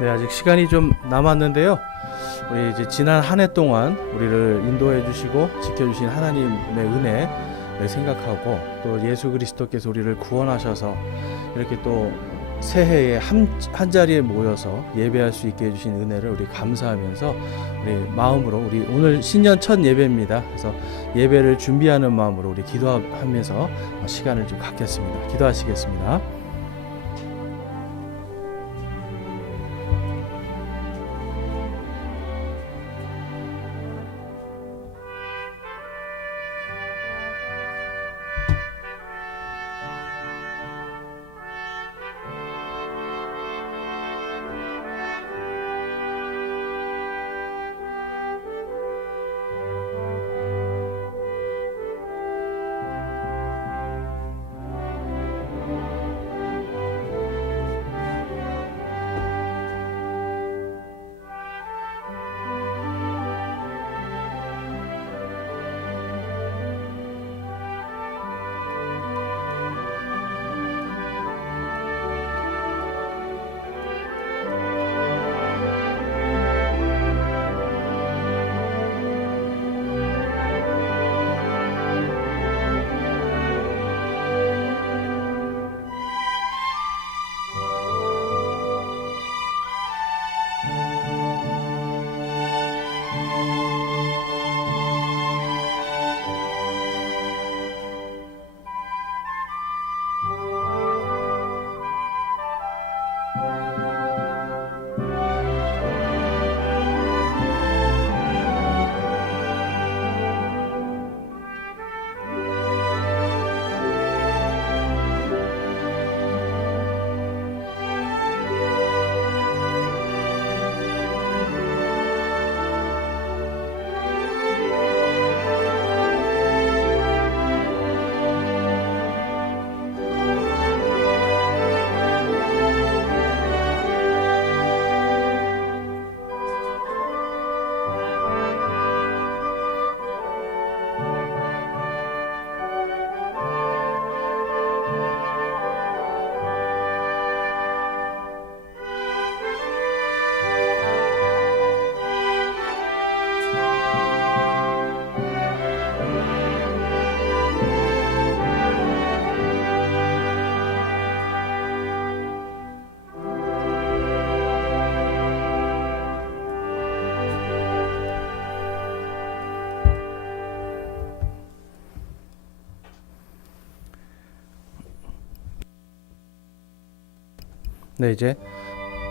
네, 아직 시간이 좀 남았는데요. 우리 이제 지난 한 해 동안 우리를 인도해 주시고 지켜주신 하나님의 은혜를 생각하고 또 예수 그리스도께서 우리를 구원하셔서 이렇게 또 새해에 한 자리에 모여서 예배할 수 있게 해주신 은혜를 우리 감사하면서 우리 마음으로 우리 오늘 신년 첫 예배입니다. 그래서 예배를 준비하는 마음으로 우리 기도하면서 시간을 좀 갖겠습니다. 기도하시겠습니다. 네, 이제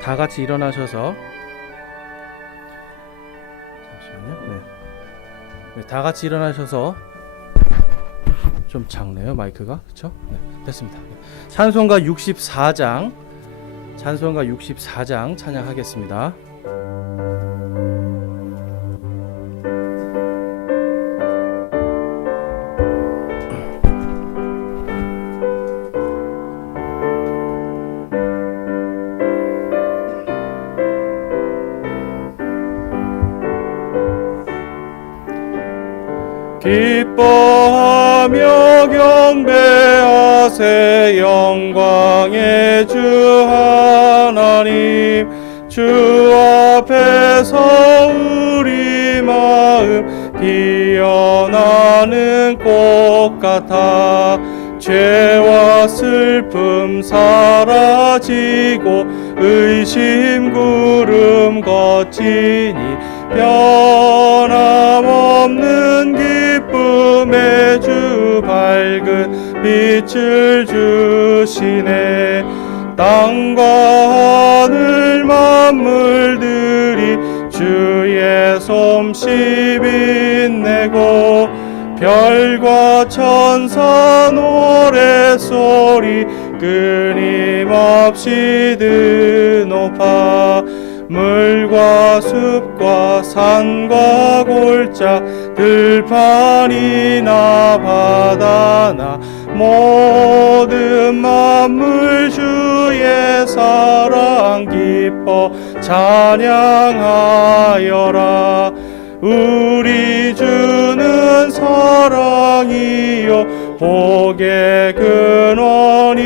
다 같이 일어나셔서 잠시만요. 네. 네, 다 같이 일어나셔서 좀 작네요, 마이크가. 그렇죠? 네, 됐습니다. 네. 찬송가 64장 찬양하겠습니다. 기뻐하며 경배하세 영광의 주 하나님. 주 앞에서 우리 마음 피어나는 꽃 같아 죄와 슬픔 사라지고 의심 구름 거치니 변함없는 기쁨의 주 밝은 빛을 주시네. 땅과 하늘 만물들이 주의 솜씨 빛내고 별과 천사 노래소리 끊임없이 드높아 물과 숲과 산과 골짜 들판이나 바다나 모든 만물 주의 사랑 기뻐 찬양하여라. 우리 주는 사랑이요 복의 근원이시니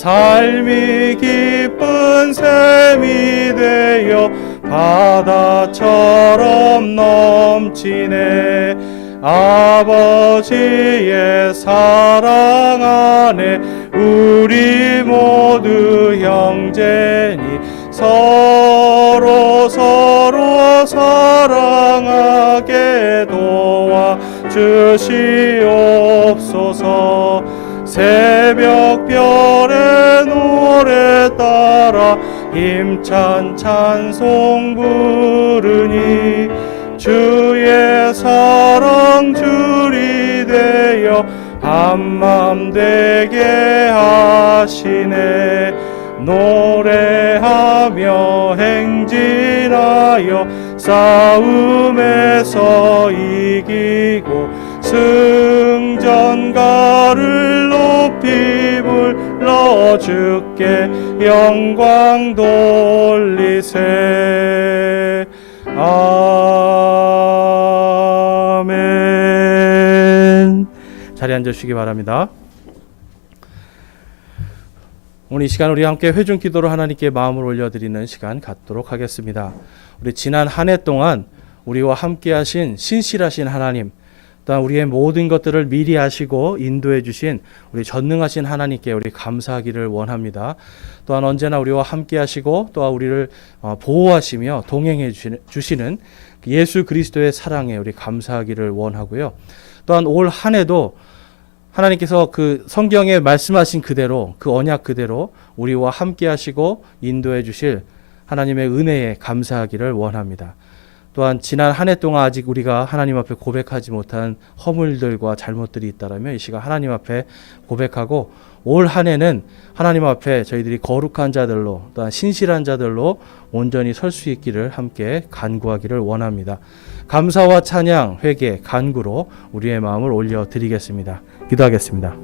삶이 기쁜 샘이 되어 바다처럼 넘치네. 아버지의 사랑 안에 우리 모두 형제니 서로 사랑하게 도와 주시옵소서. 새벽별의 노래 따라 힘찬 찬송 부르니 주의 사랑 줄이 되어 한맘 되게 하시네. 노래하며 행진하여 싸움에서 이기고 승전가를 높이 불러 주께 영광 돌리세. 아멘. 자리에 앉으시기 바랍니다. 오늘 이 시간 우리 함께 회중 기도로 하나님께 마음을 올려드리는 시간 갖도록 하겠습니다. 우리 지난 한 해 동안 우리와 함께 하신 신실하신 하나님, 또한 우리의 모든 것들을 미리 아시고 인도해 주신 우리 전능하신 하나님께 우리 감사하기를 원합니다. 또한 언제나 우리와 함께 하시고 또한 우리를 보호하시며 동행해 주시는 예수 그리스도의 사랑에 우리 감사하기를 원하고요. 또한 올 한 해도 하나님께서 그 성경에 말씀하신 그대로 그 언약 그대로 우리와 함께 하시고 인도해 주실 하나님의 은혜에 감사하기를 원합니다. 또한 지난 한 해 동안 아직 우리가 하나님 앞에 고백하지 못한 허물들과 잘못들이 있다라면 이 시간 하나님 앞에 고백하고 올 한 해는 하나님 앞에 저희들이 거룩한 자들로 또한 신실한 자들로 온전히 설 수 있기를 함께 간구하기를 원합니다. 감사와 찬양, 회개, 간구로 우리의 마음을 올려드리겠습니다. 기도하겠습니다.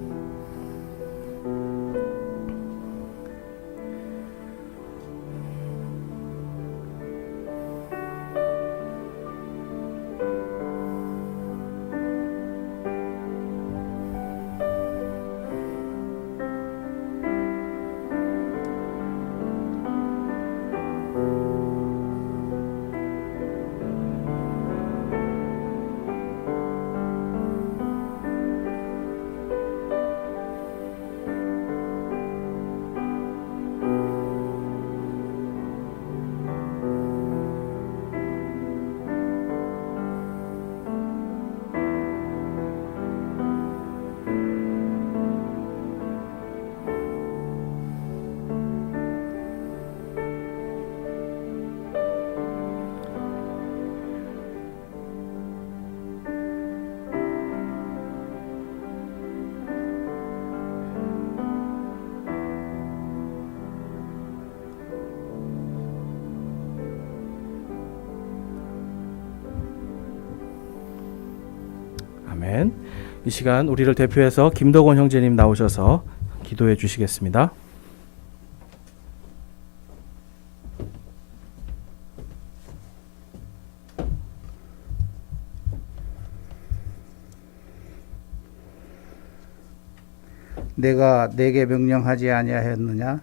아멘. 이 시간 우리를 대표해서 김덕원 형제님 나오셔서 기도해 주시겠습니다. 내가 내게 명령하지 아니하였느냐?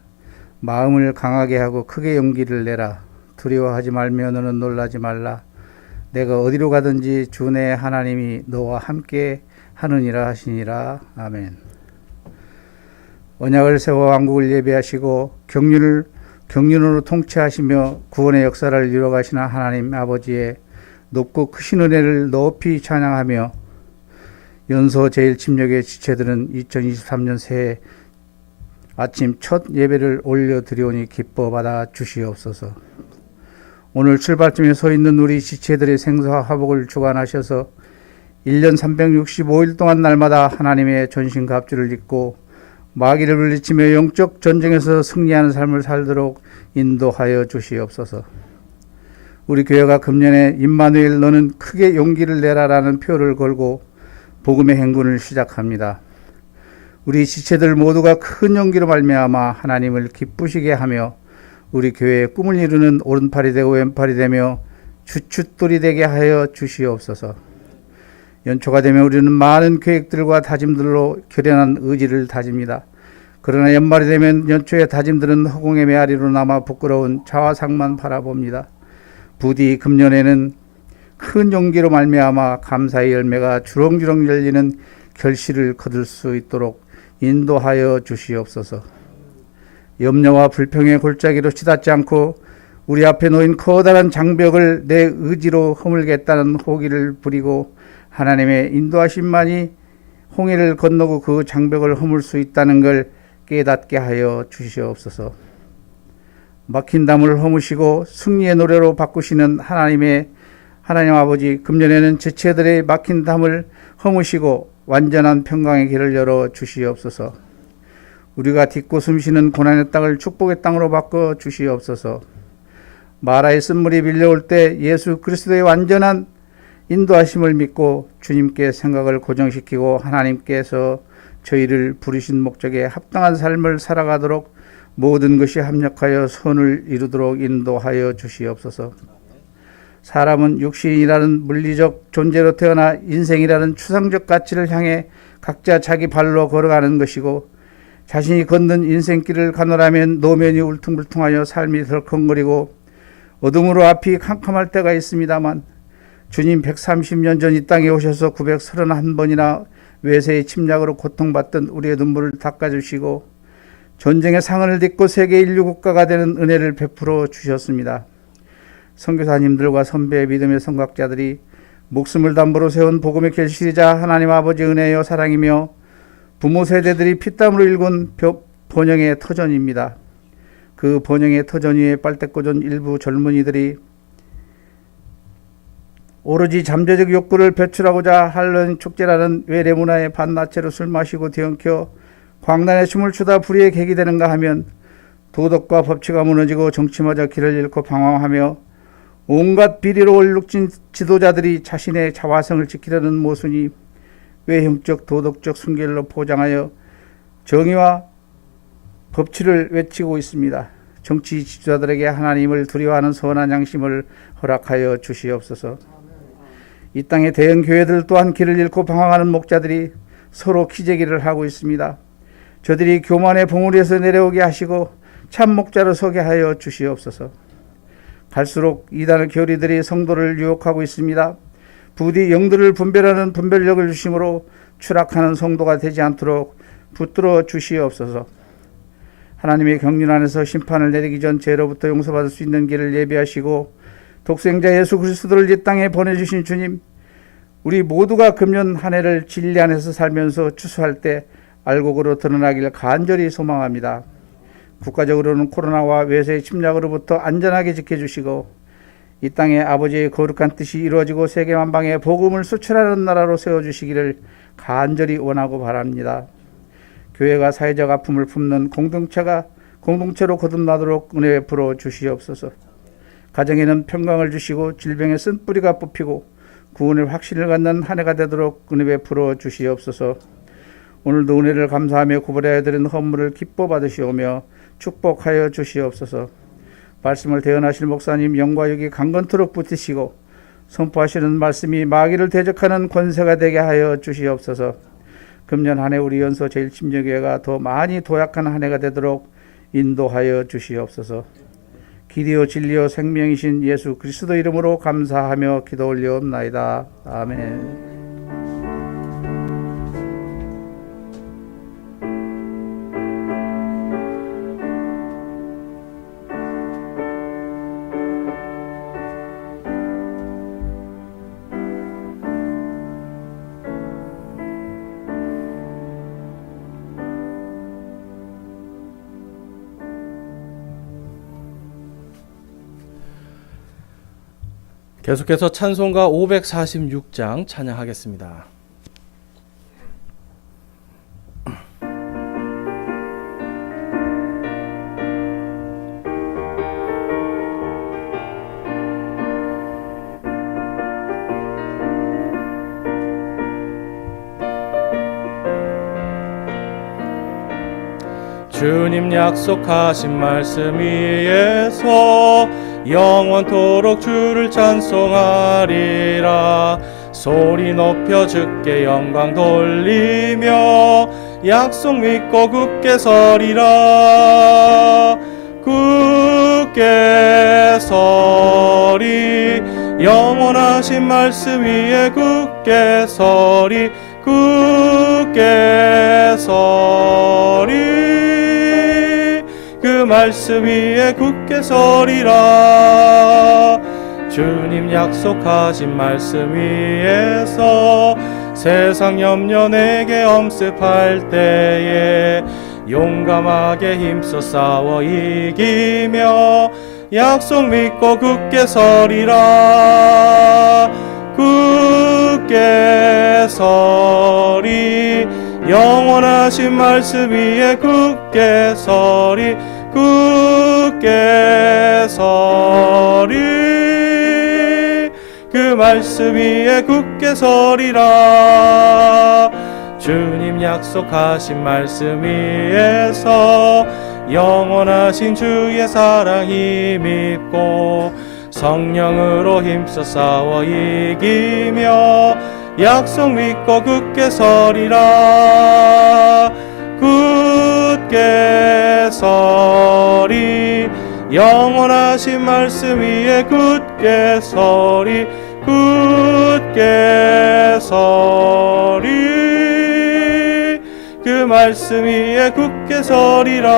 마음을 강하게 하고 크게 용기를 내라. 두려워하지 말며 너는 놀라지 말라. 내가 어디로 가든지 주 내 하나님이 너와 함께 하느니라 하시니라. 아멘. 언약을 세워 왕국을 예비하시고 경륜으로 통치하시며 구원의 역사를 이루어가시는 하나님 아버지의 높고 크신 은혜를 높이 찬양하며 연소 제1침략의 지체들은 2023년 새해 아침 첫 예배를 올려드리오니 기뻐 받아 주시옵소서. 오늘 출발점에 서 있는 우리 지체들의 생사와 화복을 주관하셔서 1년 365일 동안 날마다 하나님의 전신갑주를 입고 마귀를 물리치며 영적 전쟁에서 승리하는 삶을 살도록 인도하여 주시옵소서. 우리 교회가 금년에 임마누엘 너는 크게 용기를 내라라는 표를 걸고 복음의 행군을 시작합니다. 우리 지체들 모두가 큰 용기로 말미암아 하나님을 기쁘시게 하며 우리 교회의 꿈을 이루는 오른팔이 되고 왼팔이 되며 주춧돌이 되게 하여 주시옵소서. 연초가 되면 우리는 많은 계획들과 다짐들로 결연한 의지를 다집니다. 그러나 연말이 되면 연초에 다짐들은 허공의 메아리로 남아 부끄러운 자화상만 바라봅니다. 부디 금년에는 큰 용기로 말미암아 감사의 열매가 주렁주렁 열리는 결실을 거둘 수 있도록 인도하여 주시옵소서. 염려와 불평의 골짜기로 치닫지 않고 우리 앞에 놓인 커다란 장벽을 내 의지로 허물겠다는 호기를 부리고 하나님의 인도하심만이 홍해를 건너고 그 장벽을 허물 수 있다는 걸 깨닫게 하여 주시옵소서. 막힌 담을 허무시고 승리의 노래로 바꾸시는 하나님 아버지, 금년에는 지체들의 막힌 담을 허무시고 완전한 평강의 길을 열어 주시옵소서. 우리가 딛고 숨쉬는 고난의 땅을 축복의 땅으로 바꿔 주시옵소서. 마라의 쓴물이 밀려올 때 예수 그리스도의 완전한 인도하심을 믿고 주님께 생각을 고정시키고 하나님께서 저희를 부르신 목적에 합당한 삶을 살아가도록 모든 것이 합력하여 선을 이루도록 인도하여 주시옵소서. 사람은 육신이라는 물리적 존재로 태어나 인생이라는 추상적 가치를 향해 각자 자기 발로 걸어가는 것이고, 자신이 걷는 인생길을 가노라면 노면이 울퉁불퉁하여 삶이 덜컹거리고 어둠으로 앞이 캄캄할 때가 있습니다만, 주님 130년 전 이 땅에 오셔서 931번이나 외세의 침략으로 고통받던 우리의 눈물을 닦아주시고 전쟁의 상흔을 딛고 세계 인류 국가가 되는 은혜를 베풀어 주셨습니다. 선교사님들과 선배의 믿음의 선각자들이 목숨을 담보로 세운 복음의 결실이자 하나님 아버지 은혜여 사랑이며 부모 세대들이 피땀으로 일군 번영의 터전입니다. 그 번영의 터전 위에 빨대 꽂은 일부 젊은이들이 오로지 잠재적 욕구를 배출하고자 할런 축제라는 외래 문화의 반나체로 술 마시고 뒤엉켜 광란의 춤을 추다 불의의 객이 되는가 하면, 도덕과 법치가 무너지고 정치마저 길을 잃고 방황하며 온갖 비리로 얼룩진 지도자들이 자신의 자화성을 지키려는 모순이 외형적 도덕적 순결로 포장하여 정의와 법치를 외치고 있습니다. 정치 지도자들에게 하나님을 두려워하는 선한 양심을 허락하여 주시옵소서. 이 땅의 대형 교회들 또한 길을 잃고 방황하는 목자들이 서로 기재기를 하고 있습니다. 저들이 교만의 봉우리에서 내려오게 하시고 참 목자로 서게 하여 주시옵소서. 갈수록 이단의 교리들이 성도를 유혹하고 있습니다. 부디 영들을 분별하는 분별력을 주심으로 추락하는 성도가 되지 않도록 붙들어 주시옵소서. 하나님의 경륜 안에서 심판을 내리기 전 죄로부터 용서받을 수 있는 길을 예비하시고 독생자 예수 그리스도를 이 땅에 보내주신 주님, 우리 모두가 금년 한 해를 진리 안에서 살면서 추수할 때 알곡으로 드러나길 간절히 소망합니다. 국가적으로는 코로나와 외세의 침략으로부터 안전하게 지켜주시고 이 땅에 아버지의 거룩한 뜻이 이루어지고 세계 만방에 복음을 수출하는 나라로 세워주시기를 간절히 원하고 바랍니다. 교회가 사회적 아픔을 품는 공동체로 거듭나도록 은혜 베풀어 주시옵소서. 가정에는 평강을 주시고 질병의 쓴뿌리가 뽑히고 구원의 확신을 갖는 한 해가 되도록 은혜 베풀어 주시옵소서. 오늘도 은혜를 감사하며 구별하여 드린 헌물을 기뻐 받으시오며 축복하여 주시옵소서. 말씀을 대언하실 목사님 영과 육이 강건토록 붙으시고 선포하시는 말씀이 마귀를 대적하는 권세가 되게 하여 주시옵소서. 금년 한 해 우리 연소 제1침례교회가 더 많이 도약한 한 해가 되도록 인도하여 주시옵소서. 길이요 진리요 생명이신 예수 그리스도 이름으로 감사하며 기도 올려옵나이다. 아멘. 계속해서 찬송가 546장 찬양하겠습니다. 주님 약속하신 말씀 위에서 영원토록 주를 찬송하리라. 소리 높여 주께 영광 돌리며 약속 믿고 굳게 서리라. 굳게 서리. 영원하신 말씀 위에 굳게 서리. 굳게 서리. 그 말씀 위에 굳게 서리라. 주님 약속하신 말씀 위에서 세상 염려 내게 엄습할 때에 용감하게 힘써 싸워 이기며 약속 믿고 굳게 서리라. 굳게 서리. 영원하신 말씀 위에 굳게 서리. 굳게 서리. 그 말씀 위에 굳게 서리라. 주님 약속하신 말씀 위에서 영원하신 주의 사랑 힘입고 성령으로 힘써 싸워 이기며 약속 믿고 굳게 서리라. 굳게 서리. 영원하신 말씀 위에 굳게 서리. 굳게 서리. 그 말씀 위에 굳게 서리라.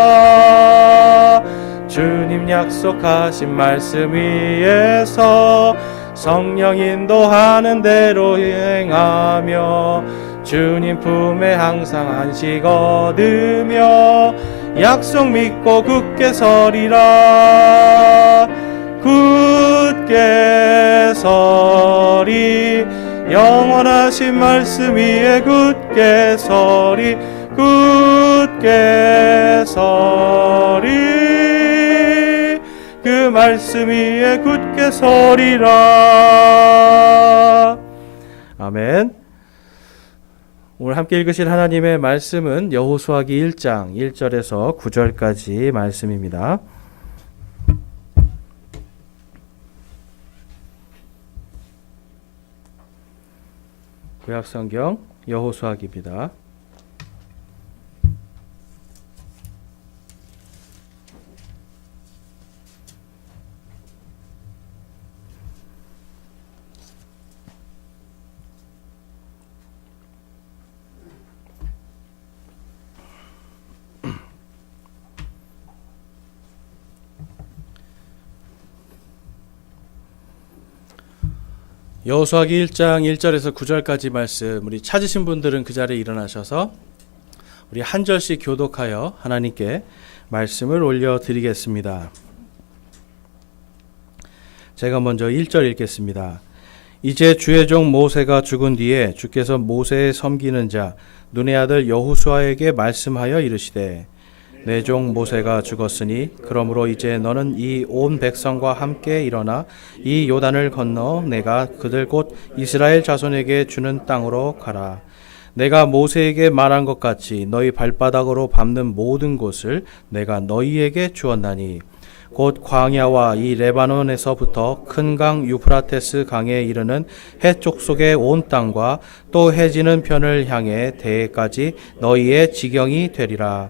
주님 약속하신 말씀 위에서 성령 인도하는 대로 행하며 주님 품에 항상 안식 얻으며 약속 믿고 굳게 서리라. 굳게 서리. 영원하신 말씀 위에 굳게 서리. 굳게 서리. 그 말씀 위에 굳게 서리라. 아멘. 오늘 함께 읽으실 하나님의 말씀은 여호수아기 1장 1절에서 9절까지 말씀입니다. 구약성경 여호수아기입니다. 여호수아기 1장 1절에서 9절까지 말씀, 우리 찾으신 분들은 그 자리에 일어나셔서 우리 한 절씩 교독하여 하나님께 말씀을 올려드리겠습니다. 제가 먼저 1절 읽겠습니다. 이제 주의 종 모세가 죽은 뒤에 주께서 모세의 섬기는 자 눈의 아들 여호수아에게 말씀하여 이르시되 내 종 모세가 죽었으니 그러므로 이제 너는 이 온 백성과 함께 일어나 이 요단을 건너 내가 그들 곧 이스라엘 자손에게 주는 땅으로 가라. 내가 모세에게 말한 것 같이 너희 발바닥으로 밟는 모든 곳을 내가 너희에게 주었나니 곧 광야와 이 레바논에서부터 큰 강 유프라테스 강에 이르는 해쪽 속의 온 땅과 또 해지는 편을 향해 대해까지 너희의 지경이 되리라.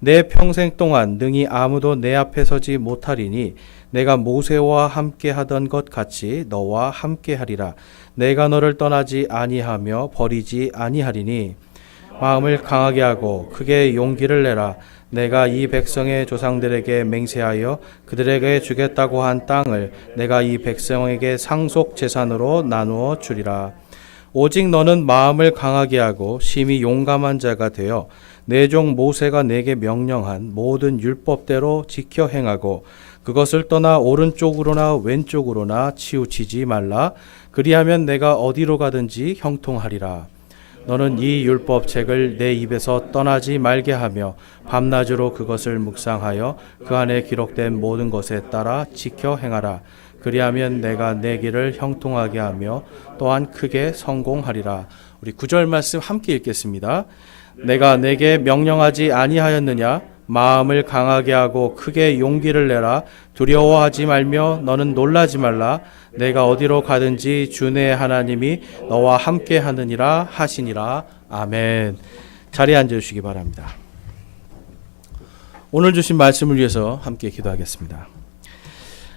내 평생 동안 능히 아무도 내 앞에 서지 못하리니 내가 모세와 함께 하던 것 같이 너와 함께 하리라. 내가 너를 떠나지 아니하며 버리지 아니하리니 마음을 강하게 하고 크게 용기를 내라. 내가 이 백성의 조상들에게 맹세하여 그들에게 주겠다고 한 땅을 내가 이 백성에게 상속 재산으로 나누어 주리라. 오직 너는 마음을 강하게 하고 심히 용감한 자가 되어 내 종 모세가 내게 명령한 모든 율법대로 지켜 행하고 그것을 떠나 오른쪽으로나 왼쪽으로나 치우치지 말라. 그리하면 내가 어디로 가든지 형통하리라. 너는 이 율법책을 내 입에서 떠나지 말게 하며 밤낮으로 그것을 묵상하여 그 안에 기록된 모든 것에 따라 지켜 행하라. 그리하면 내가 내 길을 형통하게 하며 또한 크게 성공하리라. 우리 9절 말씀 함께 읽겠습니다. 내가 내게 명령하지 아니하였느냐? 마음을 강하게 하고 크게 용기를 내라. 두려워하지 말며 너는 놀라지 말라. 내가 어디로 가든지 주 내 하나님이 너와 함께 하느니라 하시니라. 아멘. 자리에 앉아주시기 바랍니다. 오늘 주신 말씀을 위해서 함께 기도하겠습니다.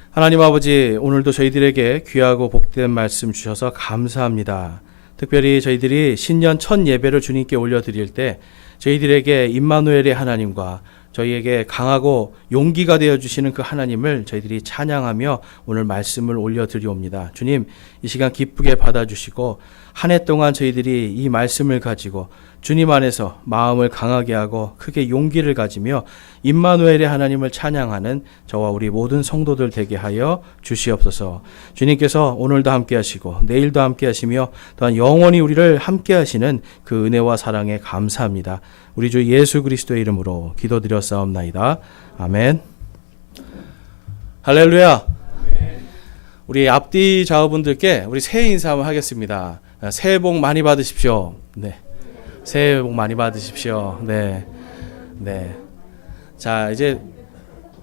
하나님 아버지, 오늘도 저희들에게 귀하고 복된 말씀 주셔서 감사합니다. 특별히 저희들이 신년 첫 예배를 주님께 올려드릴 때 저희들에게 임마누엘의 하나님과 저희에게 강하고 용기가 되어주시는 그 하나님을 저희들이 찬양하며 오늘 말씀을 올려드리옵니다. 주님, 이 시간 기쁘게 받아주시고 한 해 동안 저희들이 이 말씀을 가지고 주님 안에서 마음을 강하게 하고 크게 용기를 가지며 임마누엘의 하나님을 찬양하는 저와 우리 모든 성도들 되게 하여 주시옵소서. 주님께서 오늘도 함께 하시고 내일도 함께 하시며 또한 영원히 우리를 함께 하시는 그 은혜와 사랑에 감사합니다. 우리 주 예수 그리스도의 이름으로 기도드렸사옵나이다. 아멘. 할렐루야. 우리 앞뒤 좌우분들께 우리 새해 인사 한번 하겠습니다. 새해 복 많이 받으십시오. 네. 새해 복 많이 받으십시오. 네. 네. 자, 이제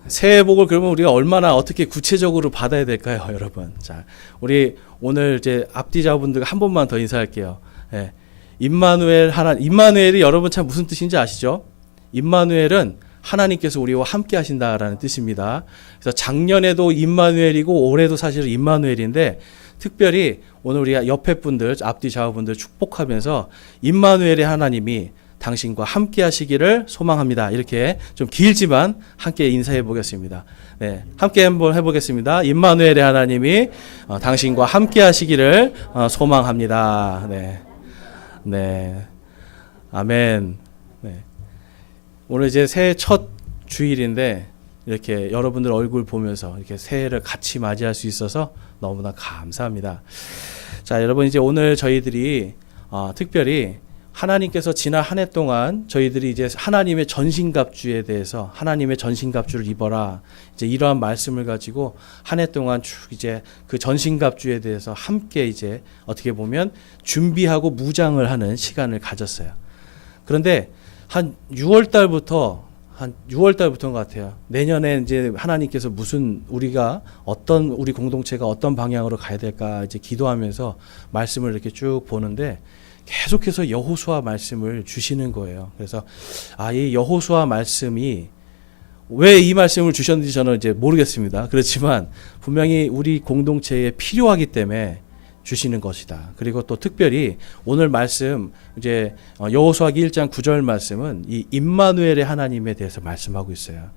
새해 복을 그러면 우리가 얼마나 어떻게 구체적으로 받아야 될까요, 여러분? 자, 우리 오늘 이제 앞뒤 좌우분들 한 번만 더 인사할게요. 네. 임마누엘이 여러분 참 무슨 뜻인지 아시죠? 임마누엘은 하나님께서 우리와 함께 하신다라는 뜻입니다. 그래서 작년에도 임마누엘이고 올해도 사실은 임마누엘인데 특별히 오늘 우리 옆에 분들, 앞뒤 좌우분들 축복하면서 임마누엘의 하나님이 당신과 함께 하시기를 소망합니다. 이렇게 좀 길지만 함께 인사해 보겠습니다. 네, 함께 한번 해보겠습니다. 임마누엘의 하나님이 당신과 함께 하시기를 소망합니다. 네. 네. 아멘. 네. 오늘 이제 새해 첫 주일인데 이렇게 여러분들 얼굴 보면서 이렇게 새해를 같이 맞이할 수 있어서 너무나 감사합니다. 자, 여러분 이제 오늘 저희들이 특별히 하나님께서 지난 한 해 동안 저희들이 이제 하나님의 전신갑주에 대해서 하나님의 전신갑주를 입어라 이제 이러한 말씀을 가지고 한 해 동안 쭉 이제 그 전신갑주에 대해서 함께 이제 어떻게 보면 준비하고 무장을 하는 시간을 가졌어요. 그런데 한 6월 달부터인 것 같아요. 내년에 이제 하나님께서 우리가 우리 공동체가 어떤 방향으로 가야 될까 이제 기도하면서 말씀을 이렇게 쭉 보는데 계속해서 여호수아 말씀을 주시는 거예요. 그래서 이 여호수아 말씀이 왜 이 말씀을 주셨는지 저는 이제 모르겠습니다. 그렇지만 분명히 우리 공동체에 필요하기 때문에 주시는 것이다. 그리고 또 특별히 오늘 말씀 이제 여호수아기 1장 9절 말씀은 이 임마누엘의 하나님에 대해서 말씀하고 있어요.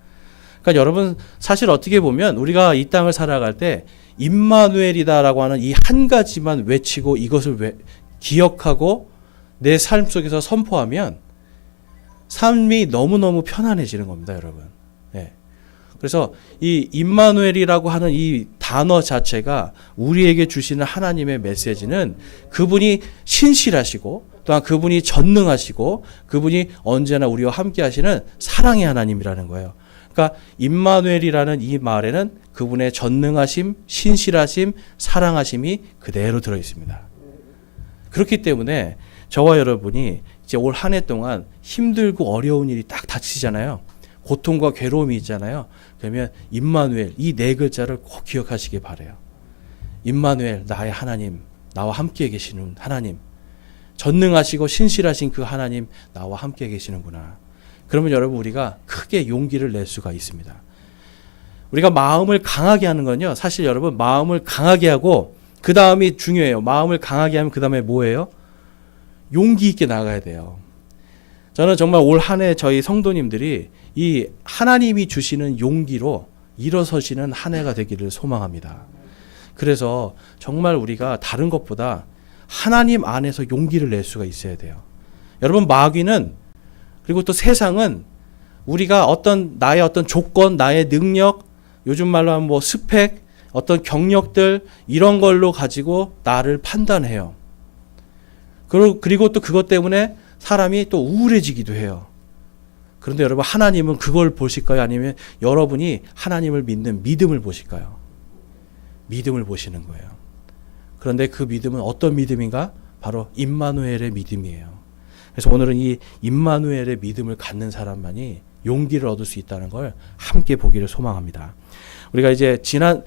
그러니까 여러분 사실 어떻게 보면 우리가 이 땅을 살아갈 때 임마누엘이다라고 하는 이 한 가지만 외치고 이것을 기억하고 내 삶 속에서 선포하면 삶이 너무너무 편안해지는 겁니다, 여러분. 네. 그래서 이 임마누엘이라고 하는 이 단어 자체가 우리에게 주시는 하나님의 메시지는 그분이 신실하시고 또한 그분이 전능하시고 그분이 언제나 우리와 함께 하시는 사랑의 하나님이라는 거예요. 그러니까 임마누엘이라는 이 말에는 그분의 전능하심, 신실하심, 사랑하심이 그대로 들어 있습니다. 그렇기 때문에 저와 여러분이 이제 올 한 해 동안 힘들고 어려운 일이 딱 닥치잖아요. 고통과 괴로움이 있잖아요. 그러면 임마누엘 이 네 글자를 꼭 기억하시기 바라요. 임마누엘 나의 하나님, 나와 함께 계시는 하나님, 전능하시고 신실하신 그 하나님 나와 함께 계시는구나. 그러면 여러분 우리가 크게 용기를 낼 수가 있습니다. 우리가 마음을 강하게 하는 건요. 사실 여러분 마음을 강하게 하고 그 다음이 중요해요. 마음을 강하게 하면 그 다음에 뭐예요? 용기 있게 나가야 돼요. 저는 정말 올 한 해 저희 성도님들이 이 하나님이 주시는 용기로 일어서시는 한 해가 되기를 소망합니다. 그래서 정말 우리가 다른 것보다 하나님 안에서 용기를 낼 수가 있어야 돼요. 여러분 마귀는 그리고 또 세상은 우리가 나의 어떤 조건, 나의 능력, 요즘 말로 하면 뭐 스펙, 어떤 경력들 이런 걸로 가지고 나를 판단해요. 그리고 또 그것 때문에 사람이 또 우울해지기도 해요. 그런데 여러분 하나님은 그걸 보실까요? 아니면 여러분이 하나님을 믿는 믿음을 보실까요? 믿음을 보시는 거예요. 그런데 그 믿음은 어떤 믿음인가? 바로 임마누엘의 믿음이에요. 그래서 오늘은 이 임마누엘의 믿음을 갖는 사람만이 용기를 얻을 수 있다는 걸 함께 보기를 소망합니다. 우리가 이제 지난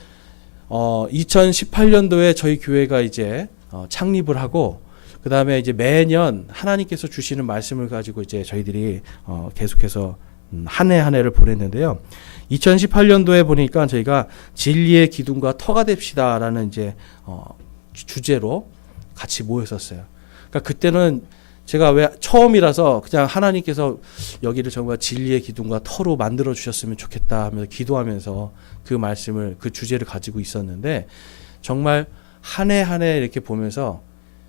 2018년도에 저희 교회가 이제 창립을 하고 그다음에 이제 매년 하나님께서 주시는 말씀을 가지고 이제 저희들이 계속해서 한 해 한 해를 보냈는데요. 2018년도에 보니까 저희가 진리의 기둥과 터가 됩시다라는 이제 주제로 같이 모였었어요. 그러니까 그때는 제가 왜 처음이라서 그냥 하나님께서 여기를 정말 진리의 기둥과 터로 만들어 주셨으면 좋겠다 하면서 기도하면서 그 말씀을 그 주제를 가지고 있었는데 정말 한 해 한 해 이렇게 보면서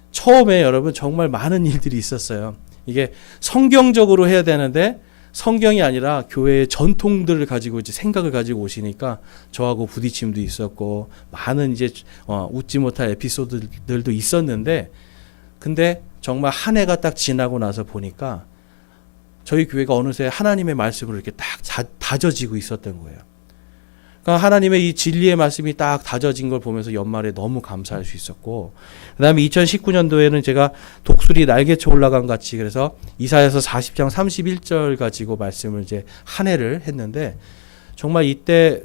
처음에 여러분 정말 많은 일들이 있었어요. 이게 성경적으로 해야 되는데 성경이 아니라 교회의 전통들을 가지고 이제 생각을 가지고 오시니까 저하고 부딪힘도 있었고 많은 이제 웃지 못할 에피소드들도 있었는데 근데 정말 한 해가 딱 지나고 나서 보니까 저희 교회가 어느새 하나님의 말씀으로 이렇게 딱 다져지고 있었던 거예요. 그러니까 하나님의 이 진리의 말씀이 딱 다져진 걸 보면서 연말에 너무 감사할 수 있었고 그다음에 2019년도에는 제가 독수리 날개쳐 올라간 같이 그래서 이사야서 40장 31절 가지고 말씀을 이제 한 해를 했는데 정말 이때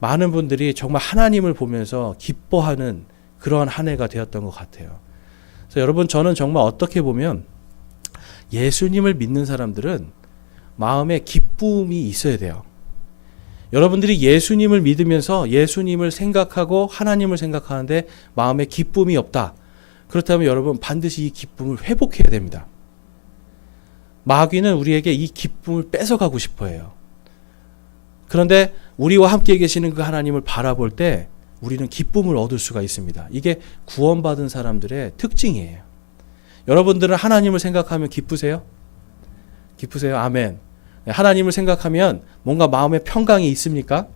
많은 분들이 정말 하나님을 보면서 기뻐하는 그런 한 해가 되었던 것 같아요. 그래서 여러분 저는 정말 어떻게 보면 예수님을 믿는 사람들은 마음에 기쁨이 있어야 돼요. 여러분들이 예수님을 믿으면서 예수님을 생각하고 하나님을 생각하는데 마음에 기쁨이 없다. 그렇다면 여러분 반드시 이 기쁨을 회복해야 됩니다. 마귀는 우리에게 이 기쁨을 뺏어가고 싶어 해요. 그런데 우리와 함께 계시는 그 하나님을 바라볼 때 우리는 기쁨을 얻을 수가 있습니다. 이게 구원받은 사람들의 특징이에요. 여러분들은 하나님을 생각하면 기쁘세요? 기쁘세요? 아멘. 하나님을 생각하면 뭔가 마음에 평강이 있습니까?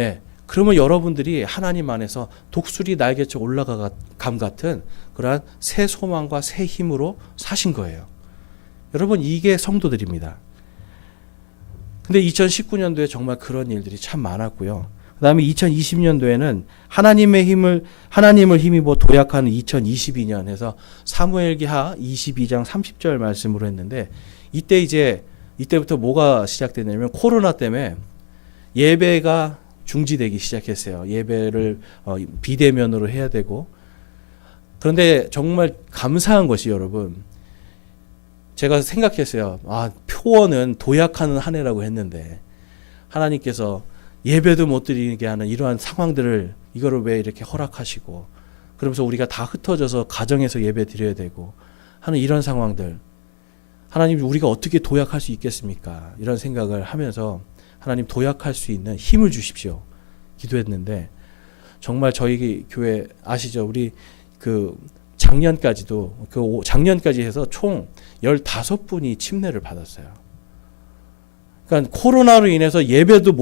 예. 그러면 여러분들이 하나님 안에서 독수리 날개쳐 올라감 같은 그러한 새 소망과 새 힘으로 사신 거예요. 여러분 이게 성도들입니다. 근데 2019년도에 정말 그런 일들이 참 많았고요. 그다음에 2020년도에는 하나님을 힘입어 도약하는 2022년 해서 사무엘기하 22장 30절 말씀으로 했는데 이때부터 뭐가 시작됐냐면 코로나 때문에 예배가 중지되기 시작했어요. 예배를 비대면으로 해야 되고 그런데 정말 감사한 것이 여러분 제가 생각했어요. 표어는 도약하는 한 해라고 했는데 하나님께서 예배도 못 드리게 하는 이러한 상황들을 이거를 왜 이렇게 허락하시고 그러면서 우리가 다 흩어져서 가정에서 예배 드려야 되고 하는 이런 상황들 하나님 우리가 어떻게 도약할 수 있겠습니까? 이런 생각을 하면서 하나님 도약할 수 있는 힘을 주십시오. 기도했는데 정말 저희 교회 아시죠? 우리 작년까지 해서 총 15분이 침례를 받았어요. 그러니까 코로나로 인해서 예배도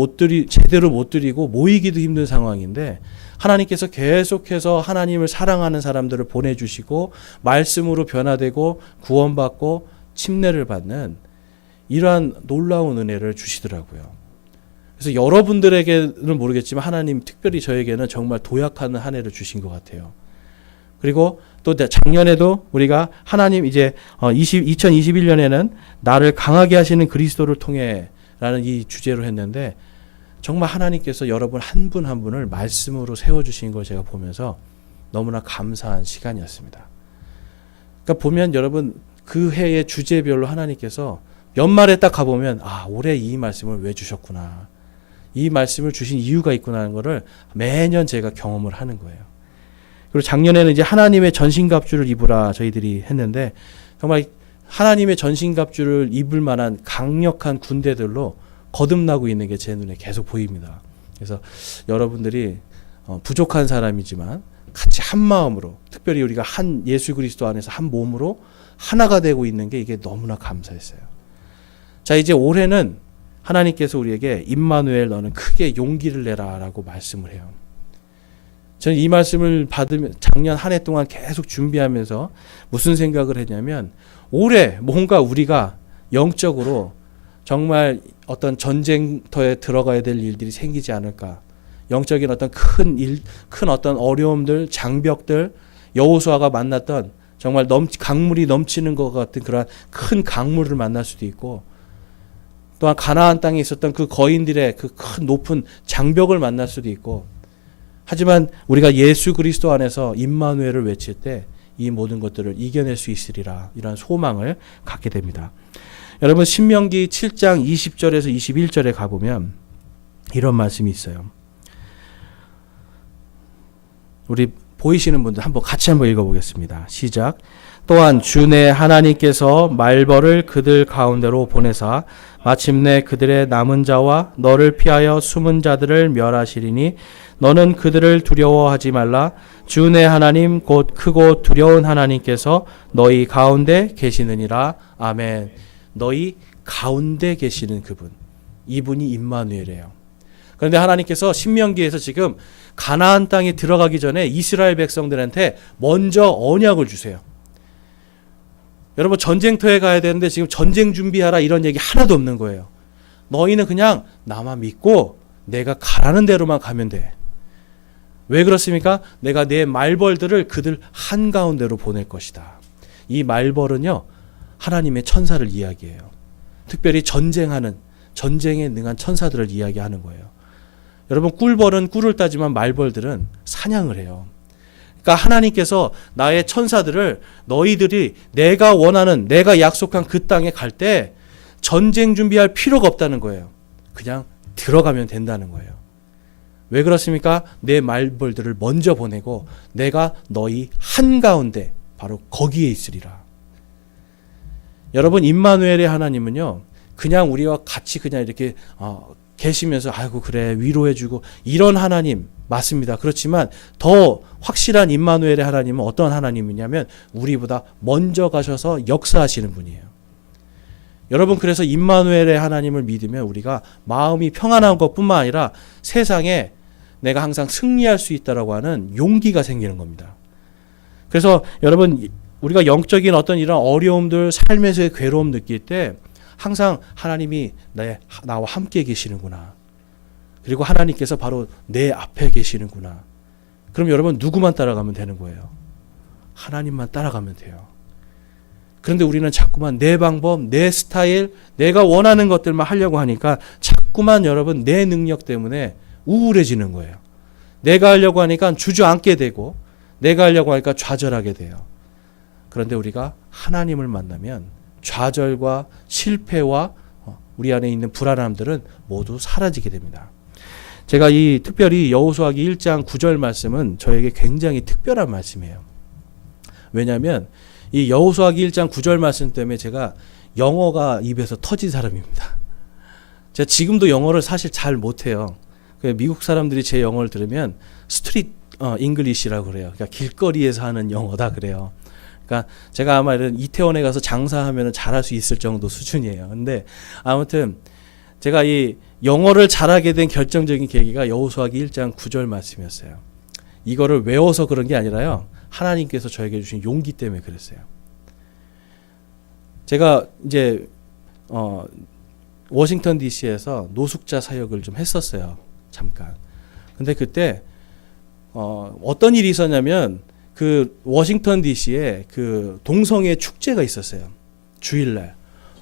제대로 못 드리고 모이기도 힘든 상황인데 하나님께서 계속해서 하나님을 사랑하는 사람들을 보내주시고 말씀으로 변화되고 구원받고 침례를 받는 이러한 놀라운 은혜를 주시더라고요. 그래서 여러분들에게는 모르겠지만 하나님 특별히 저에게는 정말 도약하는 한 해를 주신 것 같아요. 그리고 또 작년에도 우리가 하나님 이제 2021년에는 나를 강하게 하시는 그리스도를 통해 라는 이 주제로 했는데 정말 하나님께서 여러분 한 분 한 분을 말씀으로 세워주신 걸 제가 보면서 너무나 감사한 시간이었습니다. 그러니까 보면 여러분 그 해의 주제별로 하나님께서 연말에 딱 가보면 올해 이 말씀을 왜 주셨구나. 이 말씀을 주신 이유가 있구나 하는 것을 매년 제가 경험을 하는 거예요. 그리고 작년에는 이제 하나님의 전신갑주를 입으라 저희들이 했는데 정말 하나님의 전신갑주를 입을 만한 강력한 군대들로 거듭나고 있는 게 제 눈에 계속 보입니다. 그래서 여러분들이 부족한 사람이지만 같이 한 마음으로 특별히 우리가 한 예수 그리스도 안에서 한 몸으로 하나가 되고 있는 게 이게 너무나 감사했어요. 자 이제 올해는 하나님께서 우리에게 임마누엘 너는 크게 용기를 내라라고 말씀을 해요. 저는 이 말씀을 받으면 작년 한 해 동안 계속 준비하면서 무슨 생각을 했냐면 올해 뭔가 우리가 영적으로 정말 어떤 전쟁터에 들어가야 될 일들이 생기지 않을까. 영적인 어떤 큰 어떤 어려움들, 장벽들, 여호수아가 만났던 정말 강물이 넘치는 것 같은 그런 큰 강물을 만날 수도 있고 또한 가나안 땅에 있었던 그 거인들의 그 큰 높은 장벽을 만날 수도 있고 하지만 우리가 예수 그리스도 안에서 임마누엘을 외칠 때 이 모든 것들을 이겨낼 수 있으리라, 이런 소망을 갖게 됩니다. 여러분, 신명기 7장 20절에서 21절에 가보면 이런 말씀이 있어요. 우리 보이시는 분들 같이 한번 읽어보겠습니다. 시작. 또한 주 내 하나님께서 말벌을 그들 가운데로 보내사 마침내 그들의 남은 자와 너를 피하여 숨은 자들을 멸하시리니 너는 그들을 두려워하지 말라. 주 내 하나님 곧 크고 두려운 하나님께서 너희 가운데 계시느니라. 아멘. 너희 가운데 계시는 그분, 이분이 임마누엘이에요. 그런데 하나님께서 신명기에서 지금 가나안 땅에 들어가기 전에 이스라엘 백성들한테 먼저 언약을 주세요. 여러분, 전쟁터에 가야 되는데 지금 전쟁 준비하라 이런 얘기 하나도 없는 거예요. 너희는 그냥 나만 믿고 내가 가라는 대로만 가면 돼. 왜 그렇습니까? 내가 내 말벌들을 그들 한가운데로 보낼 것이다. 이 말벌은요, 하나님의 천사를 이야기해요. 특별히 전쟁에 능한 천사들을 이야기하는 거예요. 여러분, 꿀벌은 꿀을 따지만 말벌들은 사냥을 해요. 그러니까 하나님께서 나의 천사들을 너희들이 내가 원하는, 내가 약속한 그 땅에 갈 때 전쟁 준비할 필요가 없다는 거예요. 그냥 들어가면 된다는 거예요. 왜 그렇습니까? 내 말벌들을 먼저 보내고 내가 너희 한가운데 바로 거기에 있으리라. 여러분, 임마누엘의 하나님은요, 그냥 우리와 같이 그냥 이렇게 계시면서 아이고 그래 위로해주고 이런 하나님 맞습니다. 그렇지만 더 확실한 임마누엘의 하나님은 어떤 하나님이냐면 우리보다 먼저 가셔서 역사하시는 분이에요. 여러분, 그래서 임마누엘의 하나님을 믿으면 우리가 마음이 평안한 것뿐만 아니라 세상에 내가 항상 승리할 수 있다라고 하는 용기가 생기는 겁니다. 그래서 여러분, 우리가 영적인 어떤 이런 어려움들, 삶에서의 괴로움 느낄 때 항상 하나님이 나와 함께 계시는구나. 그리고 하나님께서 바로 내 앞에 계시는구나. 그럼 여러분, 누구만 따라가면 되는 거예요? 하나님만 따라가면 돼요. 그런데 우리는 자꾸만 내 방법, 내 스타일, 내가 원하는 것들만 하려고 하니까 자꾸만 여러분 내 능력 때문에 우울해지는 거예요. 내가 하려고 하니까 주저앉게 되고 내가 하려고 하니까 좌절하게 돼요. 그런데 우리가 하나님을 만나면 좌절과 실패와 우리 안에 있는 불안함들은 모두 사라지게 됩니다. 제가 특별히 여호수아기 1장 9절 말씀은 저에게 굉장히 특별한 말씀이에요. 왜냐하면 이 여호수아기 1장 9절 말씀 때문에 제가 영어가 입에서 터진 사람입니다. 제가 지금도 영어를 사실 잘 못해요. 미국 사람들이 제 영어를 들으면 스트릿 잉글리시라고 그래요. 그러니까 길거리에서 하는 영어다 그래요. 그러니까 제가 아마 이런 이태원에 가서 장사하면 잘할 수 있을 정도 수준이에요. 근데 아무튼 제가 이 영어를 잘하게 된 결정적인 계기가 여호수아기 1장 9절 말씀이었어요. 이거를 외워서 그런 게 아니라요, 하나님께서 저에게 주신 용기 때문에 그랬어요. 제가 이제 워싱턴 DC에서 노숙자 사역을 좀 했었어요. 잠깐. 근데 그때 어떤 일이 있었냐면 그 워싱턴 DC에 그 동성애 축제가 있었어요. 주일날.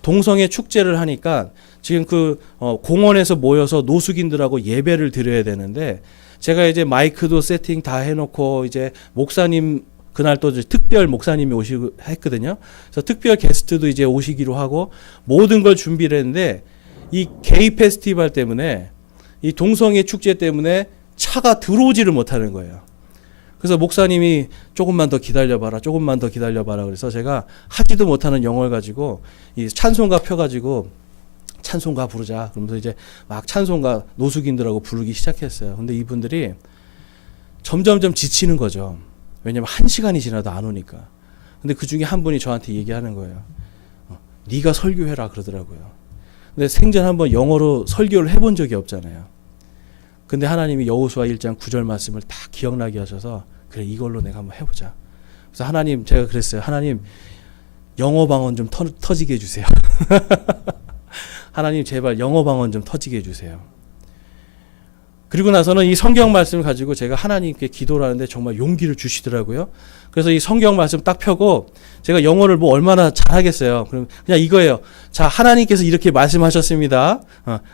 동성애 축제를 하니까 지금 그 공원에서 모여서 노숙인들하고 예배를 드려야 되는데 제가 이제 마이크도 세팅 다 해놓고 이제 목사님 그날 또 특별 목사님이 오시고 했거든요. 그래서 특별 게스트도 이제 오시기로 하고 모든 걸 준비를 했는데 이 게이 페스티벌 때문에 이 동성애 축제 때문에 차가 들어오지를 못하는 거예요. 그래서 목사님이 조금만 더 기다려봐라, 조금만 더 기다려봐라. 그래서 제가 하지도 못하는 영어를 가지고 이 찬송가 펴가지고 찬송가 부르자. 그러면서 이제 막 찬송가 노숙인들하고 부르기 시작했어요. 근데 이분들이 점점점 지치는 거죠. 왜냐면 1시간이 지나도 안 오니까. 근데 그 중에 한 분이 저한테 얘기하는 거예요. 네가 설교해라 그러더라고요. 근데 생전 한번 영어로 설교를 해본 적이 없잖아요. 근데 하나님이 여호수아 1장 9절 말씀을 다 기억나게 하셔서 그래 이걸로 내가 한번 해보자. 그래서 하나님, 제가 그랬어요. 하나님 영어 방언 좀 터지게 해주세요. 하나님 제발 영어 방언 좀 터지게 해주세요. 그리고 나서는 이 성경 말씀을 가지고 제가 하나님께 기도를 하는데 정말 용기를 주시더라고요. 그래서 이 성경 말씀 딱 펴고 제가 영어를 뭐 얼마나 잘하겠어요. 그럼 그냥 이거예요. 자, 하나님께서 이렇게 말씀하셨습니다.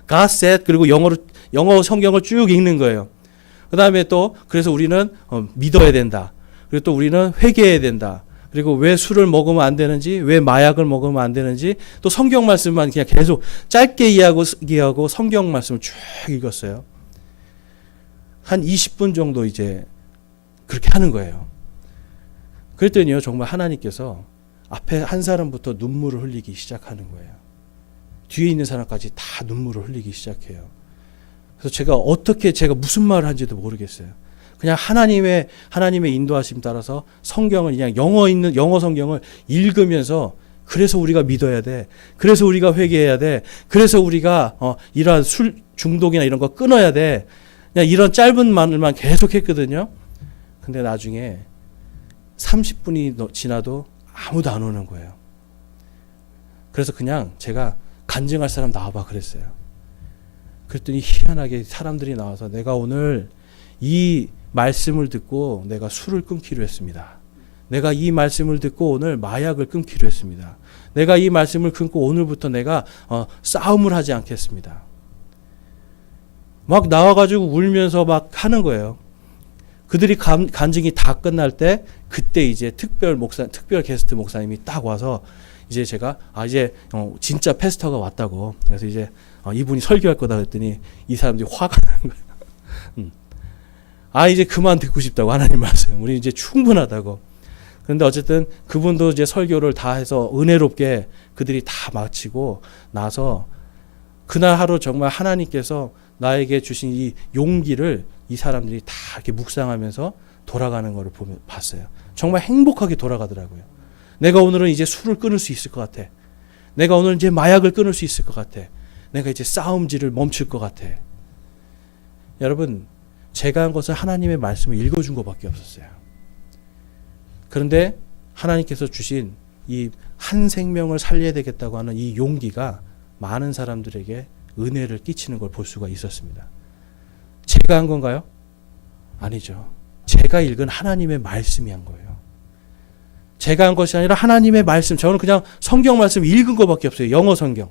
God said. 그리고 영어 성경을 쭉 읽는 거예요. 그 다음에 또 그래서 우리는 믿어야 된다. 그리고 또 우리는 회개해야 된다. 그리고 왜 술을 먹으면 안 되는지, 왜 마약을 먹으면 안 되는지, 또 성경 말씀만 그냥 계속 짧게 이야기하고 성경 말씀을 쭉 읽었어요. 한 20분 정도 이제 그렇게 하는 거예요. 그랬더니요, 정말 하나님께서 앞에 한 사람부터 눈물을 흘리기 시작하는 거예요. 뒤에 있는 사람까지 다 눈물을 흘리기 시작해요. 그래서 제가 무슨 말을 한지도 모르겠어요. 그냥 하나님의 인도하심 따라서 성경을 그냥 영어 성경을 읽으면서, 그래서 우리가 믿어야 돼. 그래서 우리가 회개해야 돼. 그래서 우리가 이러한 술 중독이나 이런 거 끊어야 돼. 그냥 이런 짧은 말만 계속 했거든요. 근데 나중에 30분이 지나도 아무도 안 오는 거예요. 그래서 그냥 제가 간증할 사람 나와봐 그랬어요. 그랬더니 희한하게 사람들이 나와서 내가 오늘 이 말씀을 듣고 내가 술을 끊기로 했습니다. 내가 이 말씀을 듣고 오늘 마약을 끊기로 했습니다. 내가 이 말씀을 끊고 오늘부터 내가 싸움을 하지 않겠습니다. 막 나와가지고 울면서 막 하는 거예요. 그들이 간증이 다 끝날 때, 그때 이제 특별 게스트 목사님이 딱 와서 이제 제가 이제 진짜 패스터가 왔다고, 그래서 이제 이분이 설교할 거다 그랬더니 이 사람들이 화가 난 거예요. 이제 그만 듣고 싶다고, 하나님 말씀. 우리 이제 충분하다고. 그런데 어쨌든 그분도 이제 설교를 다 해서 은혜롭게 그들이 다 마치고 나서 그날 하루 정말 하나님께서 나에게 주신 이 용기를 이 사람들이 다 이렇게 묵상하면서 돌아가는 것을 봤어요. 정말 행복하게 돌아가더라고요. 내가 오늘은 이제 술을 끊을 수 있을 것 같아. 내가 오늘 이제 마약을 끊을 수 있을 것 같아. 내가 이제 싸움질을 멈출 것 같아. 여러분, 제가 한 것은 하나님의 말씀을 읽어준 것밖에 없었어요. 그런데 하나님께서 주신 이 한 생명을 살려야 되겠다고 하는 이 용기가 많은 사람들에게 은혜를 끼치는 걸 볼 수가 있었습니다. 제가 한 건가요? 아니죠. 제가 읽은 하나님의 말씀이 한 거예요. 제가 한 것이 아니라 하나님의 말씀. 저는 그냥 성경 말씀 읽은 것밖에 없어요. 영어 성경.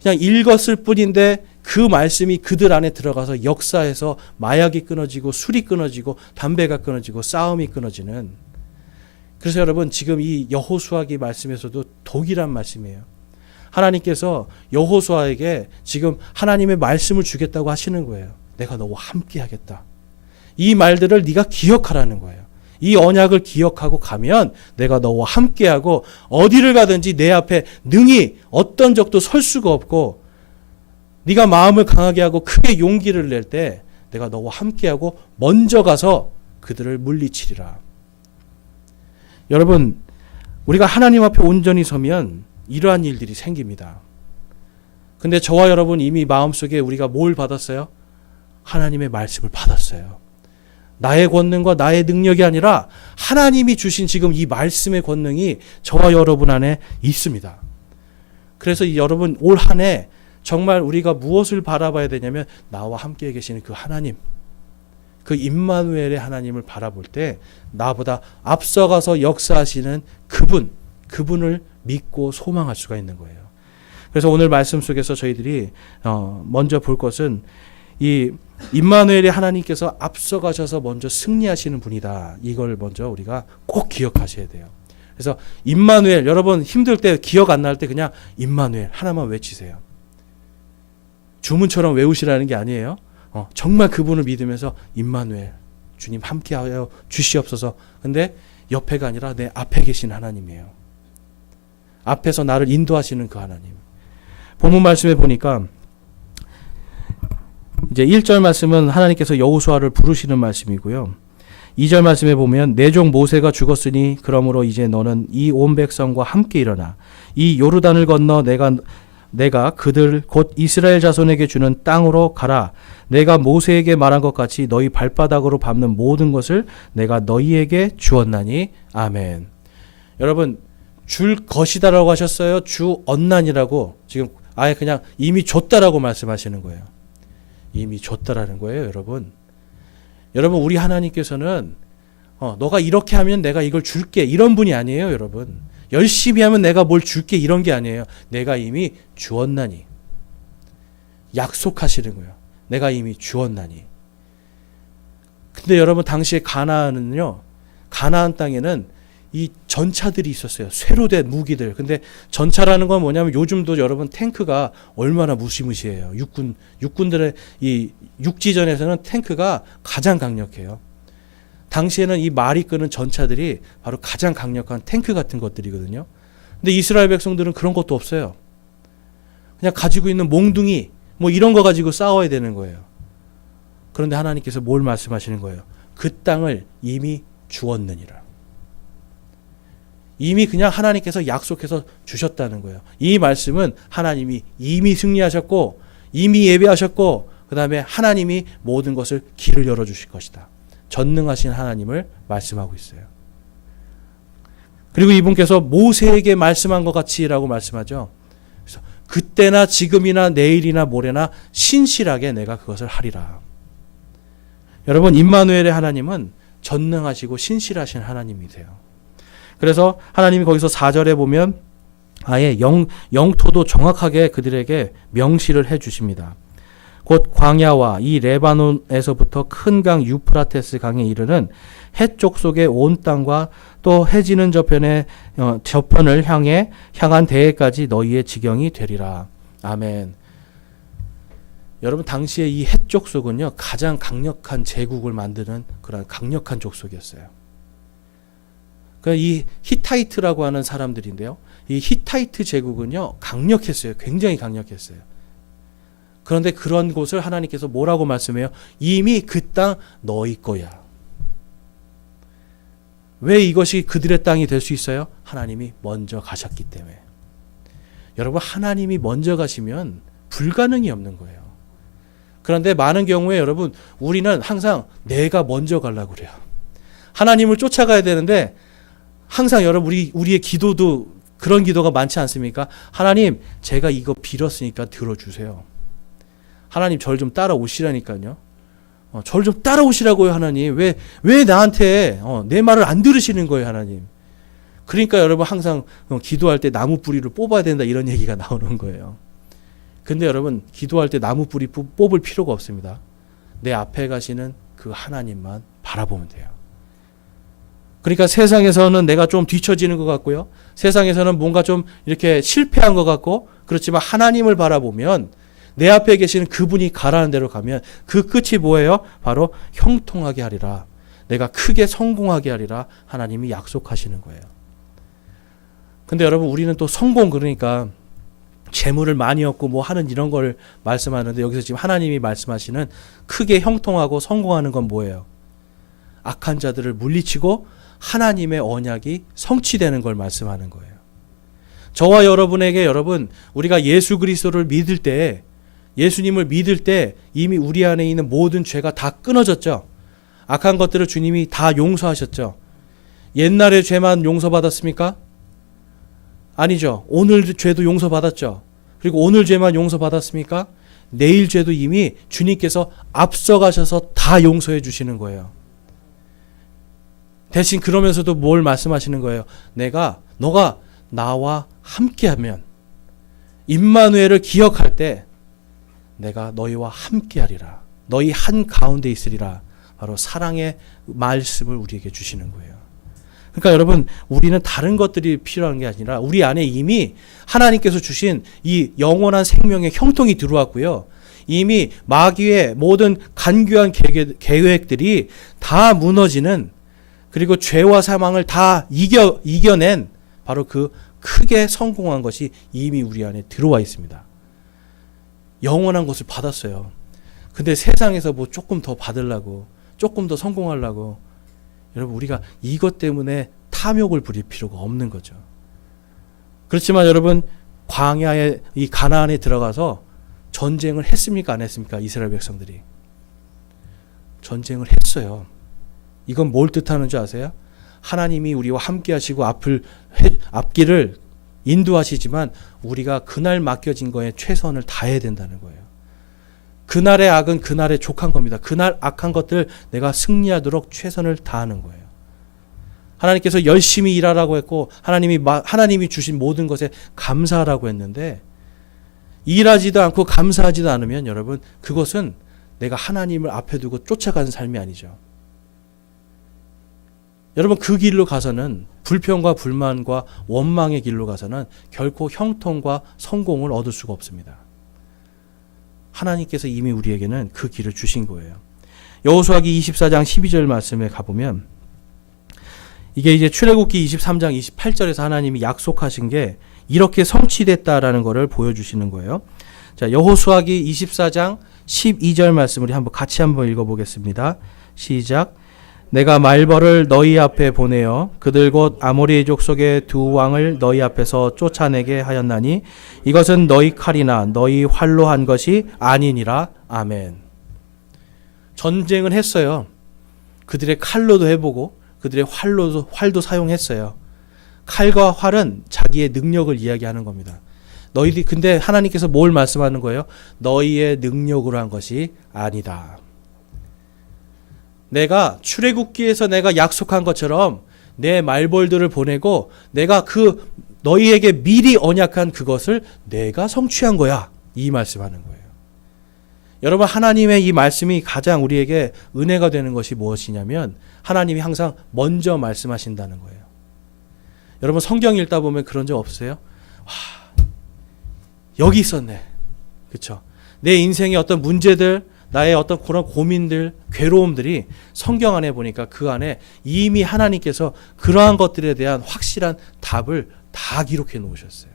그냥 읽었을 뿐인데 그 말씀이 그들 안에 들어가서 역사에서 마약이 끊어지고 술이 끊어지고 담배가 끊어지고 싸움이 끊어지는. 그래서 여러분, 지금 이 여호수아기 말씀에서도 동일한 말씀이에요. 하나님께서 여호수아에게 지금 하나님의 말씀을 주겠다고 하시는 거예요. 내가 너와 함께 하겠다. 이 말들을 네가 기억하라는 거예요. 이 언약을 기억하고 가면 내가 너와 함께하고 어디를 가든지 내 앞에 능히 어떤 적도 설 수가 없고, 네가 마음을 강하게 하고 크게 용기를 낼 때 내가 너와 함께하고 먼저 가서 그들을 물리치리라. 여러분, 우리가 하나님 앞에 온전히 서면 이러한 일들이 생깁니다. 근데 저와 여러분 이미 마음속에 우리가 뭘 받았어요? 하나님의 말씀을 받았어요. 나의 권능과 나의 능력이 아니라 하나님이 주신 지금 이 말씀의 권능이 저와 여러분 안에 있습니다. 그래서 여러분, 올 한 해 정말 우리가 무엇을 바라봐야 되냐면 나와 함께 계시는 그 하나님, 그 임마누엘의 하나님을 바라볼 때 나보다 앞서가서 역사하시는 그분을 믿고 소망할 수가 있는 거예요. 그래서 오늘 말씀 속에서 저희들이 먼저 볼 것은 이 임마누엘의 하나님께서 앞서가셔서 먼저 승리하시는 분이다. 이걸 먼저 우리가 꼭 기억하셔야 돼요. 그래서 임마누엘, 여러분 힘들 때 기억 안 날 때 그냥 임마누엘 하나만 외치세요. 주문처럼 외우시라는 게 아니에요. 정말 그분을 믿으면서 임마누엘, 주님 함께하여 주시옵소서. 근데 옆에가 아니라 내 앞에 계신 하나님이에요. 앞에서 나를 인도하시는 그 하나님. 본문 말씀에 보니까 이제 1절 말씀은 하나님께서 여호수아를 부르시는 말씀이고요. 2절 말씀에 보면 내 종 모세가 죽었으니 그러므로 이제 너는 이 온 백성과 함께 일어나 이 요르단을 건너 내가 그들 곧 이스라엘 자손에게 주는 땅으로 가라. 내가 모세에게 말한 것 같이 너희 발바닥으로 밟는 모든 것을 내가 너희에게 주었나니. 아멘. 여러분, 줄 것이다라고 하셨어요? 주었나니라고 지금 아예 그냥 이미 줬다라고 말씀하시는 거예요. 이미 줬다라는 거예요, 여러분. 여러분, 우리 하나님께서는 너가 이렇게 하면 내가 이걸 줄게 이런 분이 아니에요, 여러분. 열심히 하면 내가 뭘 줄게 이런 게 아니에요. 내가 이미 주었나니. 약속하시는 거예요. 내가 이미 주었나니. 근데 여러분, 당시에 가나안 땅에는 이 전차들이 있었어요. 쇠로 된 무기들. 근데 전차라는 건 뭐냐면 요즘도 여러분 탱크가 얼마나 무시무시해요. 육군들의 이 육지전에서는 탱크가 가장 강력해요. 당시에는 이 말이 끄는 전차들이 바로 가장 강력한 탱크 같은 것들이거든요. 근데 이스라엘 백성들은 그런 것도 없어요. 그냥 가지고 있는 몽둥이 뭐 이런 거 가지고 싸워야 되는 거예요. 그런데 하나님께서 뭘 말씀하시는 거예요? 그 땅을 이미 주었느니라. 이미 그냥 하나님께서 약속해서 주셨다는 거예요. 이 말씀은 하나님이 이미 승리하셨고 이미 예배하셨고 그 다음에 하나님이 모든 것을 길을 열어주실 것이다. 전능하신 하나님을 말씀하고 있어요. 그리고 이분께서 모세에게 말씀한 것 같이라고 말씀하죠. 그래서 그때나 지금이나 내일이나 모레나 신실하게 내가 그것을 하리라. 여러분 임마누엘의 하나님은 전능하시고 신실하신 하나님이세요. 그래서 하나님이 거기서 4절에 보면 아예 영토도 정확하게 그들에게 명시를 해 주십니다. 곧 광야와 이 레바논에서부터 큰 강 유프라테스 강에 이르는 해쪽 속의 온 땅과 또 해지는 저편을 향한 대해까지 너희의 지경이 되리라. 아멘. 여러분 당시에 이 해쪽 속은요 가장 강력한 제국을 만드는 그런 강력한 족속이었어요. 이 히타이트라고 하는 사람들인데요. 이 히타이트 제국은요 강력했어요. 굉장히 강력했어요. 그런데 그런 곳을 하나님께서 뭐라고 말씀해요? 이미 그 땅 너희 거야. 왜 이것이 그들의 땅이 될 수 있어요? 하나님이 먼저 가셨기 때문에. 여러분 하나님이 먼저 가시면 불가능이 없는 거예요. 그런데 많은 경우에 여러분 우리는 항상 내가 먼저 가려고 그래요. 하나님을 쫓아가야 되는데 항상 여러분 우리의 기도도 그런 기도가 많지 않습니까? 하나님 제가 이거 빌었으니까 들어주세요. 하나님 저를 좀 따라오시라니까요. 저를 좀 따라오시라고요. 하나님 왜 나한테 내 말을 안 들으시는 거예요. 하나님. 그러니까 여러분 항상 기도할 때 나무 뿌리를 뽑아야 된다 이런 얘기가 나오는 거예요. 근데 여러분 기도할 때 나무 뿌리 뽑을 필요가 없습니다. 내 앞에 가시는 그 하나님만 바라보면 돼요. 그러니까 세상에서는 내가 좀 뒤처지는 것 같고요. 세상에서는 뭔가 좀 이렇게 실패한 것 같고 그렇지만 하나님을 바라보면 내 앞에 계시는 그분이 가라는 대로 가면 그 끝이 뭐예요? 바로 형통하게 하리라. 내가 크게 성공하게 하리라. 하나님이 약속하시는 거예요. 근데 여러분 우리는 또 성공 그러니까 재물을 많이 얻고 뭐 하는 이런 걸 말씀하는데 여기서 지금 하나님이 말씀하시는 크게 형통하고 성공하는 건 뭐예요? 악한 자들을 물리치고 하나님의 언약이 성취되는 걸 말씀하는 거예요. 저와 여러분에게 여러분 우리가 예수 그리스도를 믿을 때 예수님을 믿을 때 이미 우리 안에 있는 모든 죄가 다 끊어졌죠. 악한 것들을 주님이 다 용서하셨죠. 옛날의 죄만 용서받았습니까? 아니죠. 오늘 죄도 용서받았죠. 그리고 오늘 죄만 용서받았습니까? 내일 죄도 이미 주님께서 앞서가셔서 다 용서해 주시는 거예요. 대신 그러면서도 뭘 말씀하시는 거예요? 너가 나와 함께하면 임마누엘을 기억할 때 내가 너희와 함께하리라. 너희 한 가운데 있으리라. 바로 사랑의 말씀을 우리에게 주시는 거예요. 그러니까 여러분 우리는 다른 것들이 필요한 게 아니라 우리 안에 이미 하나님께서 주신 이 영원한 생명의 형통이 들어왔고요. 이미 마귀의 모든 간교한 계획들이 다 무너지는 그리고 죄와 사망을 다 이겨낸 바로 그 크게 성공한 것이 이미 우리 안에 들어와 있습니다. 영원한 것을 받았어요. 근데 세상에서 뭐 조금 더 받으려고 조금 더 성공하려고 여러분 우리가 이것 때문에 탐욕을 부릴 필요가 없는 거죠. 그렇지만 여러분 광야에 이 가나안에 들어가서 전쟁을 했습니까? 안 했습니까? 이스라엘 백성들이. 전쟁을 했어요. 이건 뭘 뜻하는 줄 아세요? 하나님이 우리와 함께 하시고 앞길을 인도하시지만 우리가 그날 맡겨진 거에 최선을 다해야 된다는 거예요. 그날의 악은 그날에 족한 겁니다. 그날 악한 것들 내가 승리하도록 최선을 다하는 거예요. 하나님께서 열심히 일하라고 했고 하나님이 주신 모든 것에 감사하라고 했는데 일하지도 않고 감사하지도 않으면 여러분 그것은 내가 하나님을 앞에 두고 쫓아가는 삶이 아니죠. 여러분 그 길로 가서는 불평과 불만과 원망의 길로 가서는 결코 형통과 성공을 얻을 수가 없습니다. 하나님께서 이미 우리에게는 그 길을 주신 거예요. 여호수아기 24장 12절 말씀에 가보면 이게 이제 출애굽기 23장 28절에서 하나님이 약속하신 게 이렇게 성취됐다라는 것을 보여주시는 거예요. 자, 여호수아기 24장 12절 말씀 우리 같이 한번 읽어보겠습니다. 시작. 내가 말벌을 너희 앞에 보내어 그들 곧 아모리 족속의 두 왕을 너희 앞에서 쫓아내게 하였나니 이것은 너희 칼이나 너희 활로 한 것이 아니니라. 아멘. 전쟁을 했어요. 그들의 칼로도 해보고 그들의 활도 사용했어요. 칼과 활은 자기의 능력을 이야기하는 겁니다. 너희들이 근데 하나님께서 뭘 말씀하는 거예요? 너희의 능력으로 한 것이 아니다. 내가 출애굽기에서 내가 약속한 것처럼 내 말벌들을 보내고 내가 그 너희에게 미리 언약한 그것을 내가 성취한 거야. 이 말씀하는 거예요. 여러분 하나님의 이 말씀이 가장 우리에게 은혜가 되는 것이 무엇이냐면 하나님이 항상 먼저 말씀하신다는 거예요. 여러분 성경 읽다 보면 그런 적 없으세요? 와, 여기 있었네. 그렇죠? 내 인생의 어떤 문제들, 나의 어떤 그런 고민들, 괴로움들이 성경 안에 보니까 그 안에 이미 하나님께서 그러한 것들에 대한 확실한 답을 다 기록해 놓으셨어요.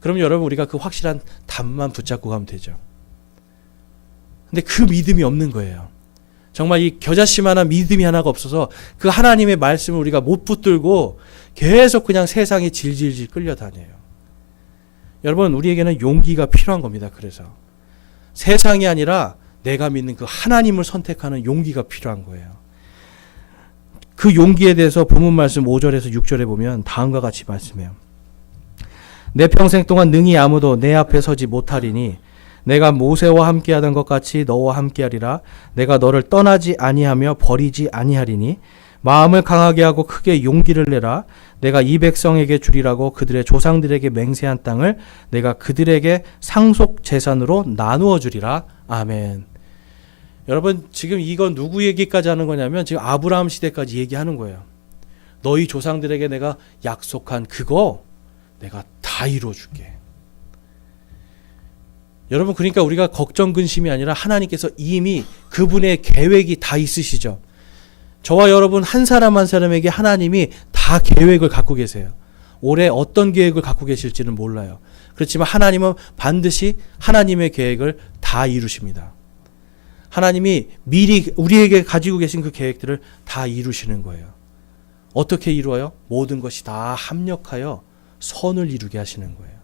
그럼 여러분 우리가 그 확실한 답만 붙잡고 가면 되죠. 근데 그 믿음이 없는 거예요. 정말 이 겨자씨만한 믿음이 하나가 없어서 그 하나님의 말씀을 우리가 못 붙들고 계속 그냥 세상에 질질질 끌려다녀요. 여러분 우리에게는 용기가 필요한 겁니다. 그래서 세상이 아니라 내가 믿는 그 하나님을 선택하는 용기가 필요한 거예요. 그 용기에 대해서 본문 말씀 5절에서 6절에 보면 다음과 같이 말씀해요. 내 평생 동안 능히 아무도 내 앞에 서지 못하리니 내가 모세와 함께하던 것 같이 너와 함께하리라. 내가 너를 떠나지 아니하며 버리지 아니하리니 마음을 강하게 하고 크게 용기를 내라. 내가 이 백성에게 주리라고 그들의 조상들에게 맹세한 땅을 내가 그들에게 상속 재산으로 나누어 주리라. 아멘. 여러분 지금 이건 누구 얘기까지 하는 거냐면 지금 아브라함 시대까지 얘기하는 거예요. 너희 조상들에게 내가 약속한 그거 내가 다 이루어 줄게. 여러분 그러니까 우리가 걱정 근심이 아니라 하나님께서 이미 그분의 계획이 다 있으시죠. 저와 여러분 한 사람 한 사람에게 하나님이 다 계획을 갖고 계세요. 올해 어떤 계획을 갖고 계실지는 몰라요. 그렇지만 하나님은 반드시 하나님의 계획을 다 이루십니다. 하나님이 미리 우리에게 가지고 계신 그 계획들을 다 이루시는 거예요. 어떻게 이루어요? 모든 것이 다 합력하여 선을 이루게 하시는 거예요.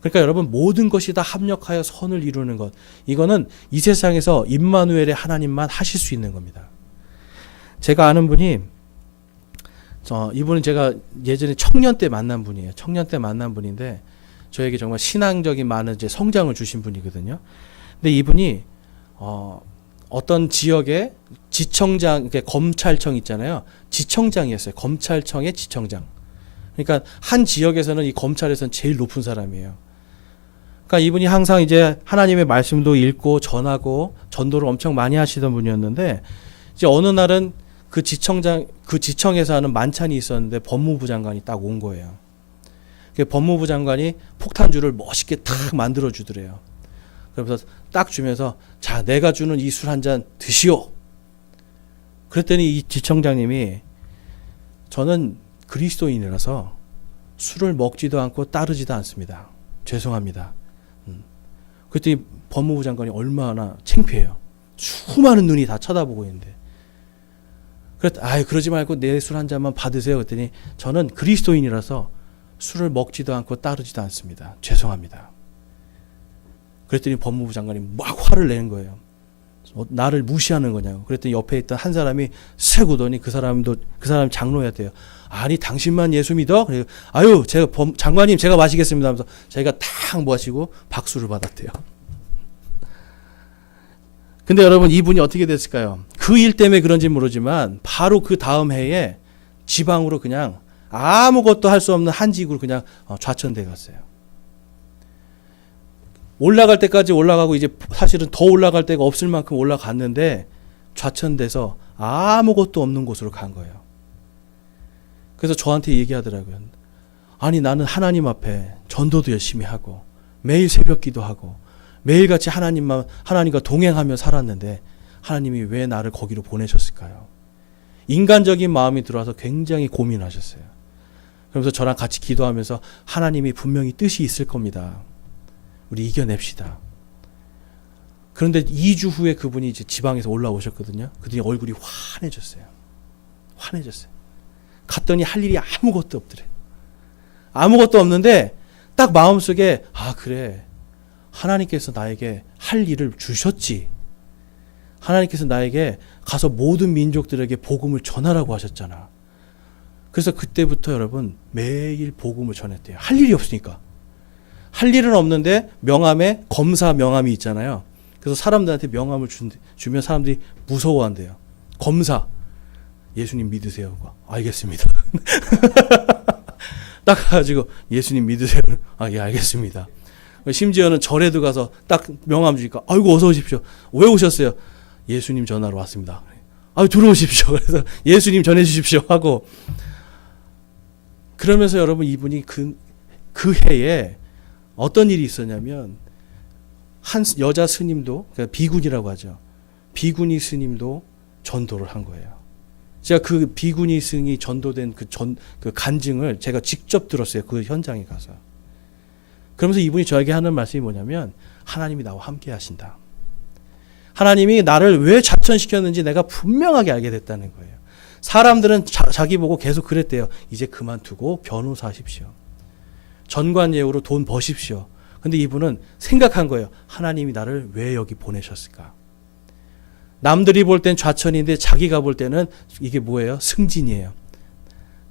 그러니까 여러분 모든 것이 다 합력하여 선을 이루는 것, 이거는 이 세상에서 임마누엘의 하나님만 하실 수 있는 겁니다. 제가 아는 분이 이분은 제가 예전에 청년 때 만난 분이에요. 청년 때 만난 분인데 저에게 정말 신앙적인 많은 이제 성장을 주신 분이거든요. 근데 이분이 어떤 지역에 지청장, 그러니까 검찰청 있잖아요. 지청장이었어요. 검찰청의 지청장. 그러니까 한 지역에서는 이 검찰에서는 제일 높은 사람이에요. 그러니까 이분이 항상 이제 하나님의 말씀도 읽고 전하고 전도를 엄청 많이 하시던 분이었는데 이제 어느 날은 그 지청에서 하는 만찬이 있었는데 법무부 장관이 딱 온 거예요. 법무부 장관이 폭탄주를 멋있게 탁 만들어 주더래요. 그러면서 딱 주면서 자, 내가 주는 이 술 한 잔 드시오. 그랬더니 이 지청장님이 저는 그리스도인이라서 술을 먹지도 않고 따르지도 않습니다. 죄송합니다. 그랬더니 법무부 장관이 얼마나 창피해요. 수많은 눈이 다 쳐다보고 있는데. 그러지 말고 내 술 한 잔만 받으세요. 그랬더니 저는 그리스도인이라서 술을 먹지도 않고 따르지도 않습니다. 죄송합니다. 그랬더니 법무부 장관이 막 화를 내는 거예요. 나를 무시하는 거냐고. 그랬더니 옆에 있던 한 사람이 쓱 오더니 그 사람 장로였대요. 아니 당신만 예수 믿어? 그래서 아유 제가 장관님 제가 마시겠습니다 하면서 자기가 탁 마시고 박수를 받았대요. 근데 여러분 이분이 어떻게 됐을까요? 그 일 때문에 그런지 모르지만 바로 그 다음 해에 지방으로 그냥 아무것도 할 수 없는 한직으로 그냥 좌천돼 갔어요. 올라갈 때까지 올라가고 이제 사실은 더 올라갈 데가 없을 만큼 올라갔는데 좌천돼서 아무것도 없는 곳으로 간 거예요. 그래서 저한테 얘기하더라고요. 아니 나는 하나님 앞에 전도도 열심히 하고 매일 새벽 기도하고 매일같이 하나님과 동행하며 살았는데 하나님이 왜 나를 거기로 보내셨을까요? 인간적인 마음이 들어와서 굉장히 고민하셨어요. 그러면서 저랑 같이 기도하면서 하나님이 분명히 뜻이 있을 겁니다. 우리 이겨냅시다. 그런데 2주 후에 그분이 이제 지방에서 올라오셨거든요. 그랬더니 얼굴이 환해졌어요. 환해졌어요. 갔더니 할 일이 아무것도 없더래. 아무것도 없는데 딱 마음속에 그래. 하나님께서 나에게 할 일을 주셨지. 하나님께서 나에게 가서 모든 민족들에게 복음을 전하라고 하셨잖아. 그래서 그때부터 여러분 매일 복음을 전했대요. 할 일이 없으니까. 할 일은 없는데 명함에 검사 명함이 있잖아요. 그래서 사람들한테 명함을 주면 사람들이 무서워한대요. 검사. 예수님 믿으세요. 알겠습니다. 딱 가가지고 예수님 믿으세요. 예, 알겠습니다. 심지어는 절에도 가서 딱 명함 주니까 아이고 어서 오십시오. 왜 오셨어요? 예수님 전화로 왔습니다. 들어오십시오. 그래서 예수님 전해 주십시오 하고 그러면서 여러분 이분이 그 해에 어떤 일이 있었냐면 한 여자 스님도 그러니까 비구니라고 하죠. 비구니 스님도 전도를 한 거예요. 제가 그 비구니 스님이 전도된 그 간증을 제가 직접 들었어요. 그 현장에 가서. 그러면서 이분이 저에게 하는 말씀이 뭐냐면 하나님이 나와 함께 하신다. 하나님이 나를 왜 자천시켰는지 내가 분명하게 알게 됐다는 거예요. 사람들은 자기 보고 계속 그랬대요. 이제 그만두고 변호사 하십시오. 전관예우로 돈 버십시오. 근데 이분은 생각한 거예요. 하나님이 나를 왜 여기 보내셨을까? 남들이 볼 땐 좌천인데 자기가 볼 때는 이게 뭐예요? 승진이에요.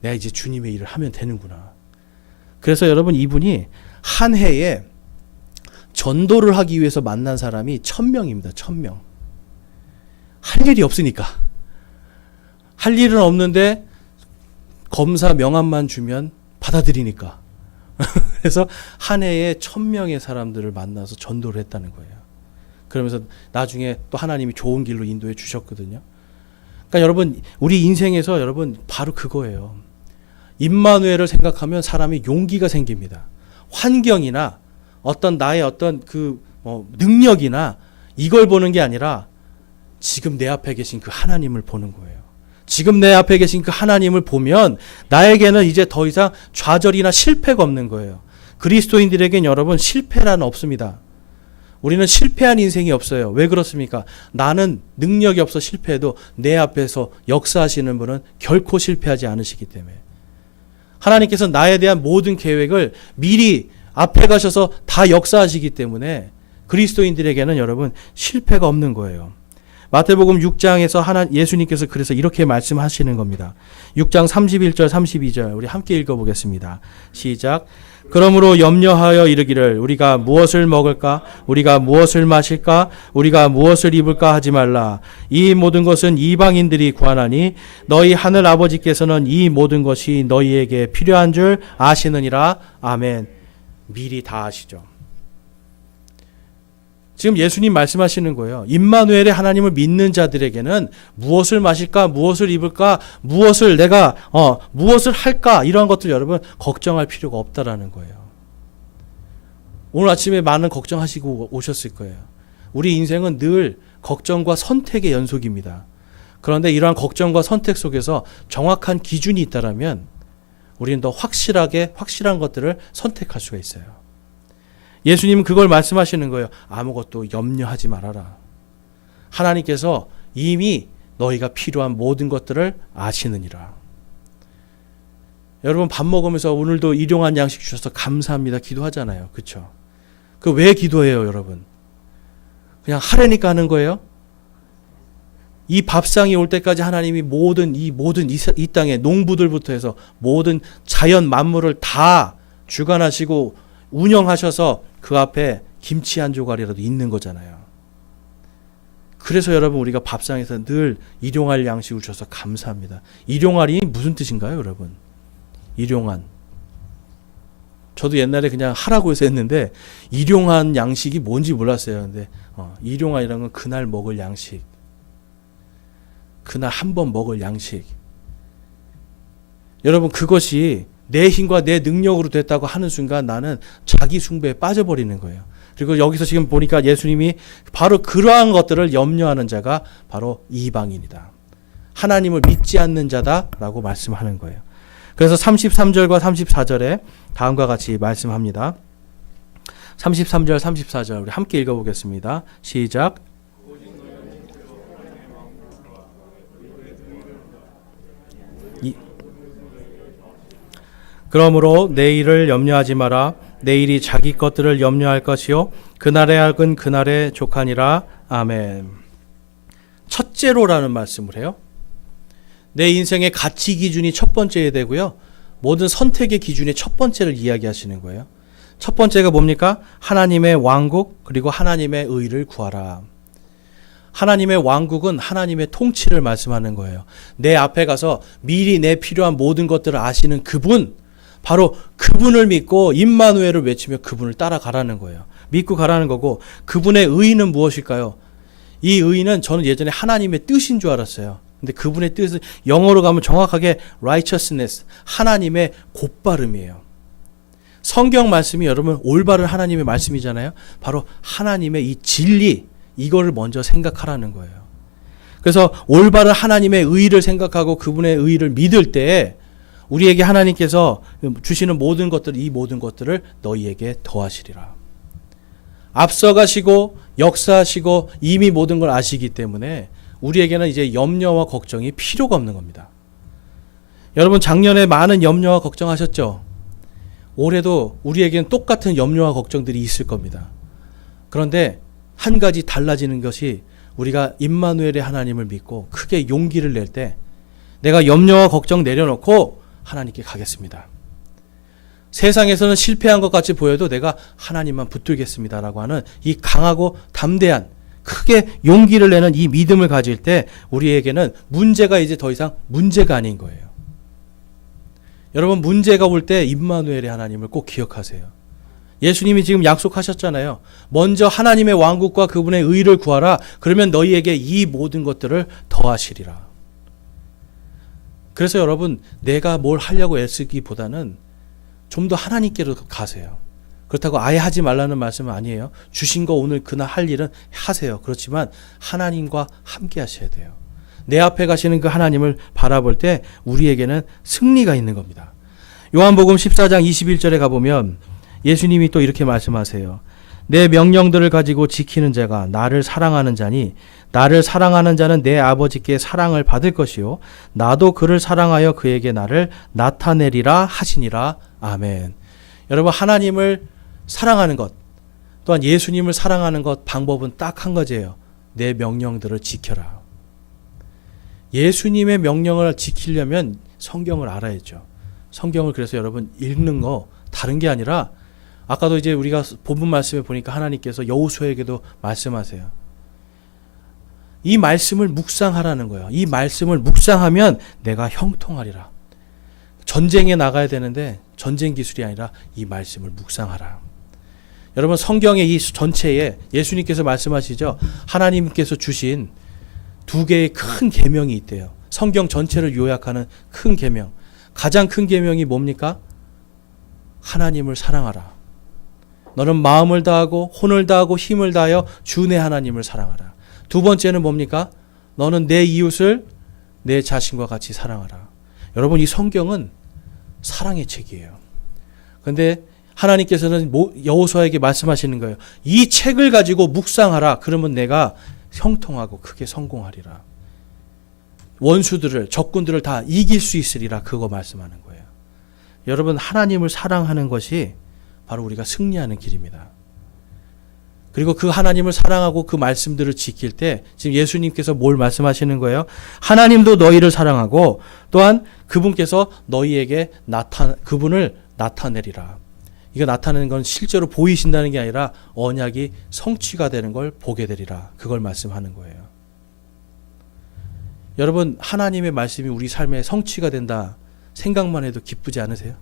내가 이제 주님의 일을 하면 되는구나. 그래서 여러분 이분이 한 해에 전도를 하기 위해서 만난 사람이 1000명입니다. 1000명. 할 일이 없으니까. 할 일은 없는데 검사 명함만 주면 받아들이니까. 그래서 한 해에 1000명의 사람들을 만나서 전도를 했다는 거예요. 그러면서 나중에 또 하나님이 좋은 길로 인도해 주셨거든요. 그러니까 여러분 우리 인생에서 여러분 바로 그거예요. 임마누엘을 생각하면 사람이 용기가 생깁니다. 환경이나 어떤 나의 어떤 능력이나 이걸 보는 게 아니라 지금 내 앞에 계신 그 하나님을 보는 거예요. 지금 내 앞에 계신 그 하나님을 보면 나에게는 이제 더 이상 좌절이나 실패가 없는 거예요. 그리스도인들에겐 여러분 실패란 없습니다. 우리는 실패한 인생이 없어요. 왜 그렇습니까? 나는 능력이 없어 실패해도 내 앞에서 역사하시는 분은 결코 실패하지 않으시기 때문에. 하나님께서 나에 대한 모든 계획을 미리 앞에 가셔서 다 역사하시기 때문에 그리스도인들에게는 여러분 실패가 없는 거예요. 마태복음 6장에서 예수님께서 그래서 이렇게 말씀하시는 겁니다. 6장 31절 32절 우리 함께 읽어보겠습니다. 시작. 그러므로 염려하여 이르기를 우리가 무엇을 먹을까? 우리가 무엇을 마실까? 우리가 무엇을 입을까? 하지 말라. 이 모든 것은 이방인들이 구하나니 너희 하늘 아버지께서는 이 모든 것이 너희에게 필요한 줄 아시느니라. 아멘. 미리 다 아시죠. 지금 예수님 말씀하시는 거예요. 임마누엘의 하나님을 믿는 자들에게는 무엇을 마실까, 무엇을 입을까, 무엇을 할까 이러한 것들 여러분 걱정할 필요가 없다라는 거예요. 오늘 아침에 많은 걱정하시고 오셨을 거예요. 우리 인생은 늘 걱정과 선택의 연속입니다. 그런데 이러한 걱정과 선택 속에서 정확한 기준이 있다라면 우리는 더 확실한 것들을 선택할 수가 있어요. 예수님은 그걸 말씀하시는 거예요. 아무것도 염려하지 말아라. 하나님께서 이미 너희가 필요한 모든 것들을 아시느니라. 여러분 밥 먹으면서 오늘도 일용한 양식 주셔서 감사합니다. 기도하잖아요. 그렇죠? 그 왜 기도해요, 여러분? 그냥 하려니까 하는 거예요? 이 밥상이 올 때까지 하나님이 모든 이 땅의 농부들부터 해서 모든 자연 만물을 다 주관하시고 운영하셔서 그 앞에 김치 한 조각이라도 있는 거잖아요. 그래서 여러분 우리가 밥상에서 늘 일용할 양식을 주셔서 감사합니다. 일용할이 무슨 뜻인가요, 여러분? 일용한. 저도 옛날에 그냥 하라고 해서 했는데 일용한 양식이 뭔지 몰랐어요. 근데 일용한이라는 건 그날 먹을 양식. 그날 한 번 먹을 양식. 여러분, 그것이 내 힘과 내 능력으로 됐다고 하는 순간 나는 자기 숭배에 빠져버리는 거예요. 그리고 여기서 지금 보니까 예수님이 바로 그러한 것들을 염려하는 자가 바로 이방인이다. 하나님을 믿지 않는 자다라고 말씀하는 거예요. 그래서 33절과 34절에 다음과 같이 말씀합니다. 33절, 34절 우리 함께 읽어보겠습니다. 시작. 그러므로 내일을 염려하지 마라. 내일이 자기 것들을 염려할 것이요 그날의 악은 그날의 족하니라. 아멘. 첫째로라는 말씀을 해요. 내 인생의 가치 기준이 첫 번째에 되고요. 모든 선택의 기준의 첫 번째를 이야기하시는 거예요. 첫 번째가 뭡니까? 하나님의 왕국 그리고 하나님의 의를 구하라. 하나님의 왕국은 하나님의 통치를 말씀하는 거예요. 내 앞에 가서 미리 내 필요한 모든 것들을 아시는 그분, 바로 그분을 믿고 임마누엘을 외치며 그분을 따라가라는 거예요. 믿고 가라는 거고, 그분의 의는 무엇일까요? 이 의는 저는 예전에 하나님의 뜻인 줄 알았어요. 근데 그분의 뜻은 영어로 가면 정확하게 righteousness, 하나님의 곧바름이에요. 성경 말씀이 여러분 올바른 하나님의 말씀이잖아요. 바로 하나님의 이 진리, 이거를 먼저 생각하라는 거예요. 그래서 올바른 하나님의 의를 생각하고 그분의 의를 믿을 때 우리에게 하나님께서 주시는 모든 것들, 이 모든 것들을 너희에게 더하시리라. 앞서가시고 역사하시고 이미 모든 걸 아시기 때문에 우리에게는 이제 염려와 걱정이 필요가 없는 겁니다. 여러분, 작년에 많은 염려와 걱정하셨죠? 올해도 우리에게는 똑같은 염려와 걱정들이 있을 겁니다. 그런데 한 가지 달라지는 것이 우리가 임마누엘의 하나님을 믿고 크게 용기를 낼 때 내가 염려와 걱정 내려놓고 하나님께 가겠습니다. 세상에서는 실패한 것 같이 보여도 내가 하나님만 붙들겠습니다라고 하는 이 강하고 담대한 크게 용기를 내는 이 믿음을 가질 때 우리에게는 문제가 이제 더 이상 문제가 아닌 거예요. 여러분, 문제가 올 때 임마누엘의 하나님을 꼭 기억하세요. 예수님이 지금 약속하셨잖아요. 먼저 하나님의 왕국과 그분의 의를 구하라. 그러면 너희에게 이 모든 것들을 더하시리라. 그래서 여러분, 내가 뭘 하려고 애쓰기보다는 좀 더 하나님께로 가세요. 그렇다고 아예 하지 말라는 말씀은 아니에요. 주신 거 오늘 그날 할 일은 하세요. 그렇지만 하나님과 함께 하셔야 돼요. 내 앞에 가시는 그 하나님을 바라볼 때 우리에게는 승리가 있는 겁니다. 요한복음 14장 21절에 가보면 예수님이 또 이렇게 말씀하세요. 내 명령들을 가지고 지키는 자가 나를 사랑하는 자니 나를 사랑하는 자는 내 아버지께 사랑을 받을 것이요 나도 그를 사랑하여 그에게 나를 나타내리라 하시니라. 아멘. 여러분, 하나님을 사랑하는 것 또한 예수님을 사랑하는 것 방법은 딱 한 가지예요. 내 명령들을 지켜라. 예수님의 명령을 지키려면 성경을 알아야죠. 성경을 그래서 여러분 읽는 거 다른 게 아니라 아까도 이제 우리가 본문 말씀에 보니까 하나님께서 여호수아에게도 말씀하세요. 이 말씀을 묵상하라는 거예요. 이 말씀을 묵상하면 내가 형통하리라. 전쟁에 나가야 되는데 전쟁 기술이 아니라 이 말씀을 묵상하라. 여러분, 성경의 이 전체에 예수님께서 말씀하시죠. 하나님께서 주신 두 개의 큰 계명이 있대요. 성경 전체를 요약하는 큰 계명. 가장 큰 계명이 뭡니까? 하나님을 사랑하라. 너는 마음을 다하고 혼을 다하고 힘을 다하여 주 내 하나님을 사랑하라. 두 번째는 뭡니까? 너는 내 이웃을 내 자신과 같이 사랑하라. 여러분, 이 성경은 사랑의 책이에요. 그런데 하나님께서는 여호수아에게 말씀하시는 거예요. 이 책을 가지고 묵상하라. 그러면 내가 형통하고 크게 성공하리라. 원수들을, 적군들을 다 이길 수 있으리라. 그거 말씀하는 거예요. 여러분, 하나님을 사랑하는 것이 바로 우리가 승리하는 길입니다. 그리고 그 하나님을 사랑하고 그 말씀들을 지킬 때 지금 예수님께서 뭘 말씀하시는 거예요? 하나님도 너희를 사랑하고 또한 그분께서 너희에게 그분을 나타내리라. 이거 나타내는 건 실제로 보이신다는 게 아니라 언약이 성취가 되는 걸 보게 되리라. 그걸 말씀하는 거예요. 여러분, 하나님의 말씀이 우리 삶에 성취가 된다 생각만 해도 기쁘지 않으세요?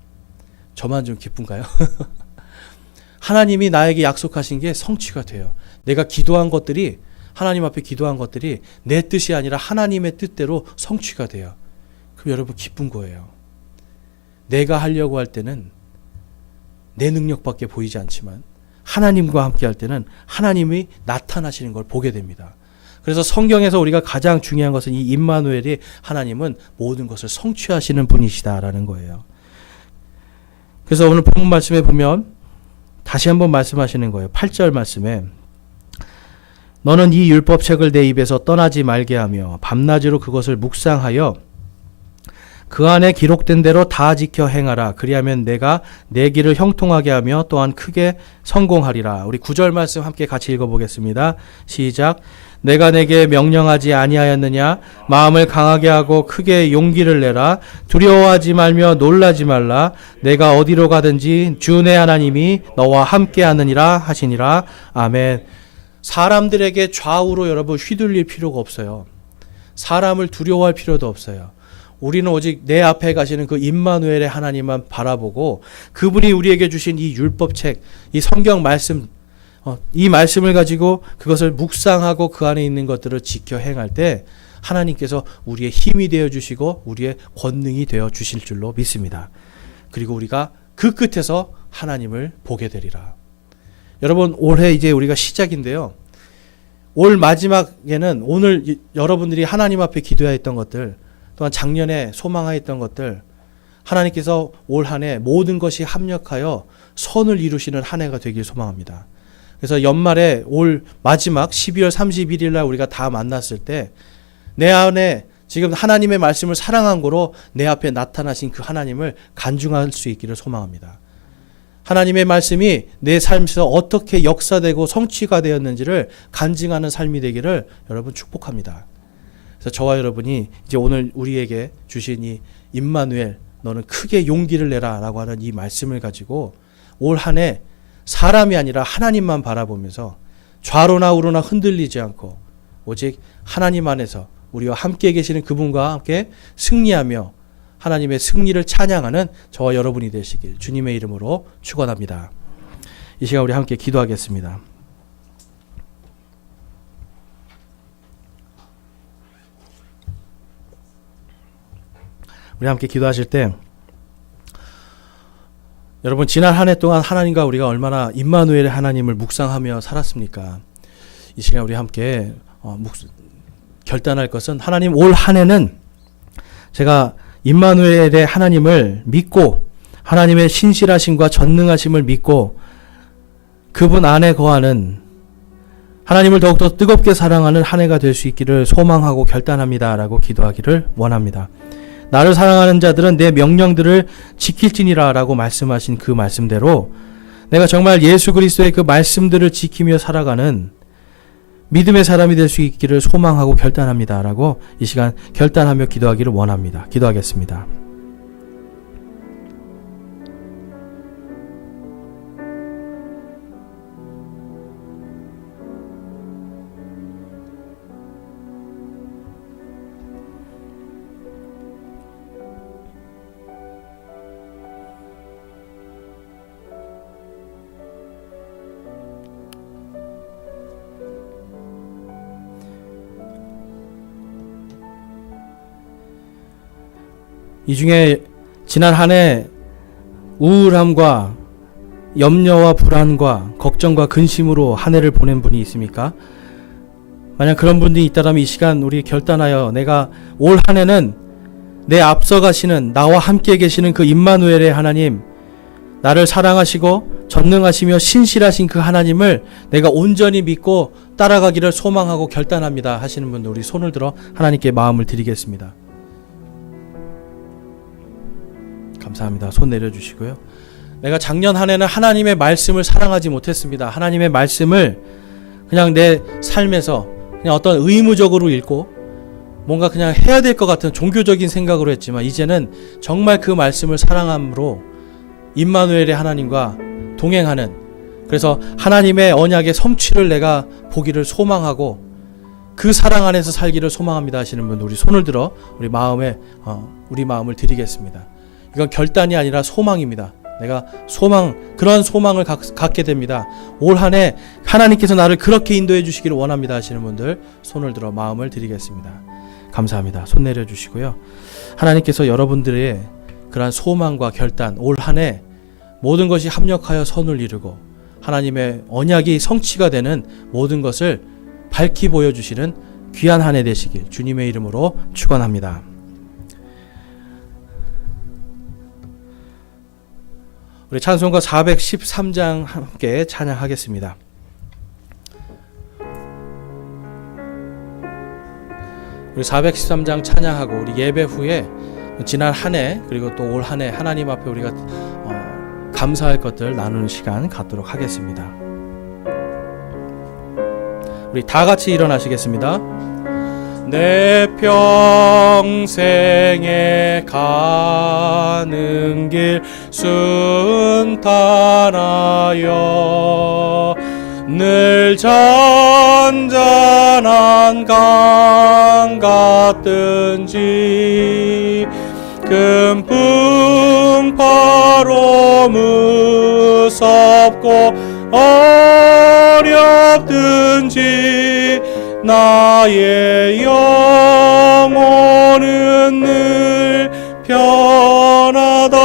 저만 좀 기쁜가요? 하나님이 나에게 약속하신 게 성취가 돼요. 내가 기도한 것들이 하나님 앞에 기도한 것들이 내 뜻이 아니라 하나님의 뜻대로 성취가 돼요. 그럼 여러분 기쁜 거예요. 내가 하려고 할 때는 내 능력밖에 보이지 않지만 하나님과 함께 할 때는 하나님이 나타나시는 걸 보게 됩니다. 그래서 성경에서 우리가 가장 중요한 것은 이 임마누엘이 하나님은 모든 것을 성취하시는 분이시다라는 거예요. 그래서 오늘 본문 말씀에 보면 다시 한번 말씀하시는 거예요. 8절 말씀에 너는 이 율법책을 내 입에서 떠나지 말게 하며 밤낮으로 그것을 묵상하여 그 안에 기록된 대로 다 지켜 행하라. 그리하면 내가 내 길을 형통하게 하며 또한 크게 성공하리라. 우리 9절 말씀 함께 같이 읽어보겠습니다. 시작. 내가 내게 명령하지 아니하였느냐? 마음을 강하게 하고 크게 용기를 내라. 두려워하지 말며 놀라지 말라. 내가 어디로 가든지 주 내 하나님이 너와 함께 하느니라 하시니라. 아멘. 사람들에게 좌우로 여러분 휘둘릴 필요가 없어요. 사람을 두려워할 필요도 없어요. 우리는 오직 내 앞에 가시는 그 임마누엘의 하나님만 바라보고 그분이 우리에게 주신 이 율법책, 이 성경 말씀, 이 말씀을 가지고 그것을 묵상하고 그 안에 있는 것들을 지켜 행할 때 하나님께서 우리의 힘이 되어 주시고 우리의 권능이 되어 주실 줄로 믿습니다. 그리고 우리가 그 끝에서 하나님을 보게 되리라. 여러분, 올해 이제 우리가 시작인데요. 올 마지막에는 오늘 여러분들이 하나님 앞에 기도했던 것들, 또한 작년에 소망하였던 것들, 하나님께서 올 한 해 모든 것이 합력하여 선을 이루시는 한 해가 되길 소망합니다. 그래서 연말에 올 마지막 12월 31일 날 우리가 다 만났을 때 내 안에 지금 하나님의 말씀을 사랑한 거로 내 앞에 나타나신 그 하나님을 간증할 수 있기를 소망합니다. 하나님의 말씀이 내 삶에서 어떻게 역사되고 성취가 되었는지를 간증하는 삶이 되기를 여러분 축복합니다. 그래서 저와 여러분이 이제 오늘 우리에게 주신 이 임마누엘, 너는 크게 용기를 내라 라고 하는 이 말씀을 가지고 올 한 해 사람이 아니라 하나님만 바라보면서 좌로나 우로나 흔들리지 않고 오직 하나님 안에서 우리와 함께 계시는 그분과 함께 승리하며 하나님의 승리를 찬양하는 저와 여러분이 되시길 주님의 이름으로 축원합니다. 이 시간 우리 함께 기도하겠습니다. 우리 함께 기도하실 때 여러분, 지난 한 해 동안 하나님과 우리가 얼마나 임마누엘의 하나님을 묵상하며 살았습니까? 이 시간 우리 함께 결단할 것은 하나님, 올 한 해는 제가 임마누엘의 하나님을 믿고 하나님의 신실하심과 전능하심을 믿고 그분 안에 거하는 하나님을 더욱더 뜨겁게 사랑하는 한 해가 될 수 있기를 소망하고 결단합니다 라고 기도하기를 원합니다. 나를 사랑하는 자들은 내 명령들을 지킬지니라 라고 말씀하신 그 말씀대로 내가 정말 예수 그리스도의 그 말씀들을 지키며 살아가는 믿음의 사람이 될 수 있기를 소망하고 결단합니다 라고 이 시간 결단하며 기도하기를 원합니다. 기도하겠습니다. 이 중에 지난 한 해 우울함과 염려와 불안과 걱정과 근심으로 한 해를 보낸 분이 있습니까? 만약 그런 분들이 있다면 이 시간 우리 결단하여 내가 올 한 해는 내 앞서 가시는 나와 함께 계시는 그 임마누엘의 하나님, 나를 사랑하시고 전능하시며 신실하신 그 하나님을 내가 온전히 믿고 따라가기를 소망하고 결단합니다 하시는 분들 우리 손을 들어 하나님께 마음을 드리겠습니다. 감사합니다. 손 내려주시고요. 내가 작년 한 해는 하나님의 말씀을 사랑하지 못했습니다. 하나님의 말씀을 그냥 내 삶에서 그냥 어떤 의무적으로 읽고 뭔가 그냥 해야 될 것 같은 종교적인 생각으로 했지만 이제는 정말 그 말씀을 사랑함으로 임마누엘의 하나님과 동행하는, 그래서 하나님의 언약의 성취를 내가 보기를 소망하고 그 사랑 안에서 살기를 소망합니다 하시는 분 우리 손을 들어 우리 마음을 드리겠습니다. 이건 결단이 아니라 소망입니다. 내가 그런 소망을 갖게 됩니다. 올 한 해 하나님께서 나를 그렇게 인도해 주시기를 원합니다 하시는 분들 손을 들어 마음을 드리겠습니다. 감사합니다. 손 내려주시고요. 하나님께서 여러분들의 그러한 소망과 결단, 올 한 해 모든 것이 합력하여 선을 이루고 하나님의 언약이 성취가 되는 모든 것을 밝히 보여주시는 귀한 한 해 되시길 주님의 이름으로 축원합니다. 우리 찬송가 413장 함께 찬양하겠습니다. 우리 413장 찬양하고 우리 예배 후에 지난 한 해 그리고 또 올 한 해 하나님 앞에 우리가 감사할 것들 나누는 시간 갖도록 하겠습니다. 우리 다 같이 일어나시겠습니다. 내 평생에 가는 길 순탄하여 늘 잔잔한 강 같든지 금풍파로 무섭고 어렵든지 나의 영혼은 늘 편하다.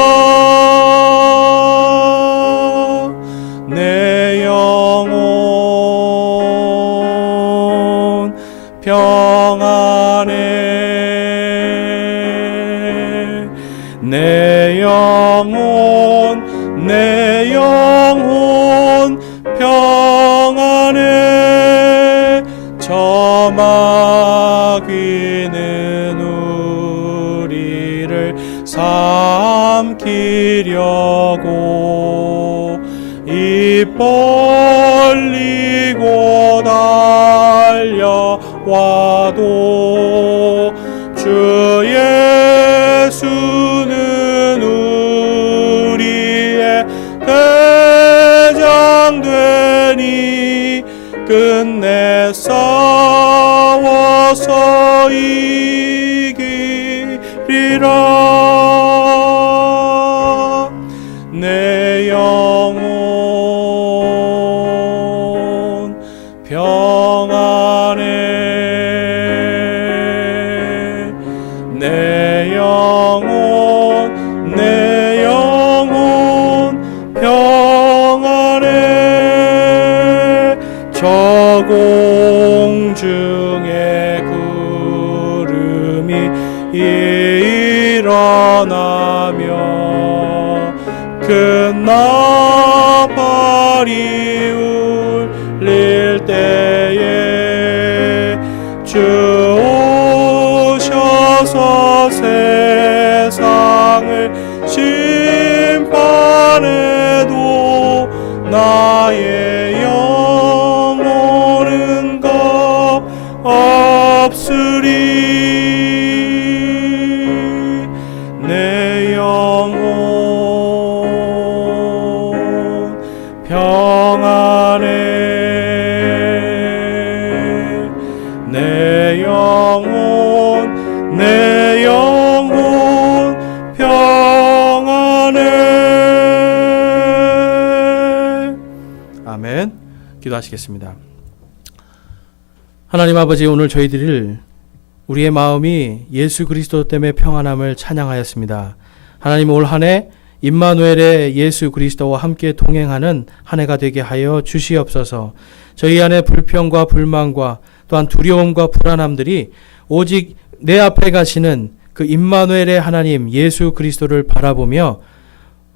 내 영혼 평안해. 내 영혼 평안해. 저 마귀는 우리를 삼키려고 입 벌리고 달려와도 주 예수는 우리의 대장 되니 끝내 싸워서 이기리라. 내 영혼 평안해. 내 영혼 평안해. 저 공중에 구름이 일어나며 큰 나팔이 울릴 때에 주 오셔서 세상을 심판해도 나의 영혼은 겁 없으리. 내 영혼 평안해. 내 영혼 평안해. 아멘. 기도하시겠습니다. 하나님 아버지, 오늘 저희들을 우리의 마음이 예수 그리스도 때문에 평안함을 찬양하였습니다. 하나님, 올 한 해 임마누엘의 예수 그리스도와 함께 동행하는 한 해가 되게 하여 주시옵소서. 저희 안에 불평과 불만과 또한 두려움과 불안함들이 오직 내 앞에 가시는 그 임마누엘의 하나님 예수 그리스도를 바라보며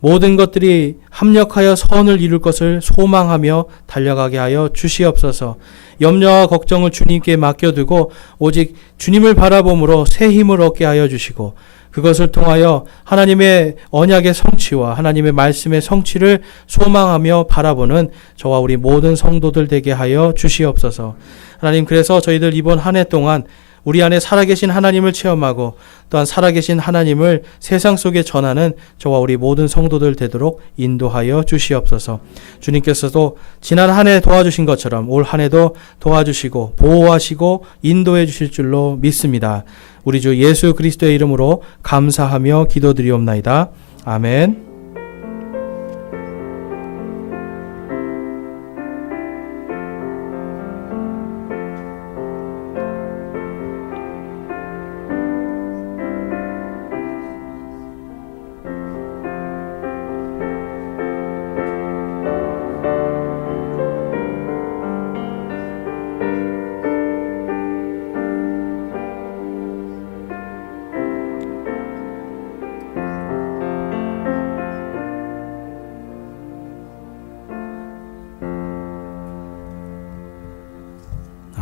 모든 것들이 합력하여 선을 이룰 것을 소망하며 달려가게 하여 주시옵소서. 염려와 걱정을 주님께 맡겨두고 오직 주님을 바라봄으로 새 힘을 얻게 하여 주시고 그것을 통하여 하나님의 언약의 성취와 하나님의 말씀의 성취를 소망하며 바라보는 저와 우리 모든 성도들 되게 하여 주시옵소서. 하나님, 그래서 저희들 이번 한 해 동안 우리 안에 살아계신 하나님을 체험하고 또한 살아계신 하나님을 세상 속에 전하는 저와 우리 모든 성도들 되도록 인도하여 주시옵소서. 주님께서도 지난 한 해 도와주신 것처럼 올 한 해도 도와주시고 보호하시고 인도해 주실 줄로 믿습니다. 우리 주 예수 그리스도의 이름으로 감사하며 기도드리옵나이다. 아멘.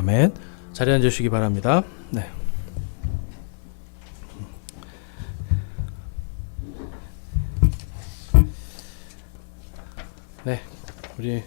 아멘. 자리에 앉으시기 바랍니다. 네. 네, 우리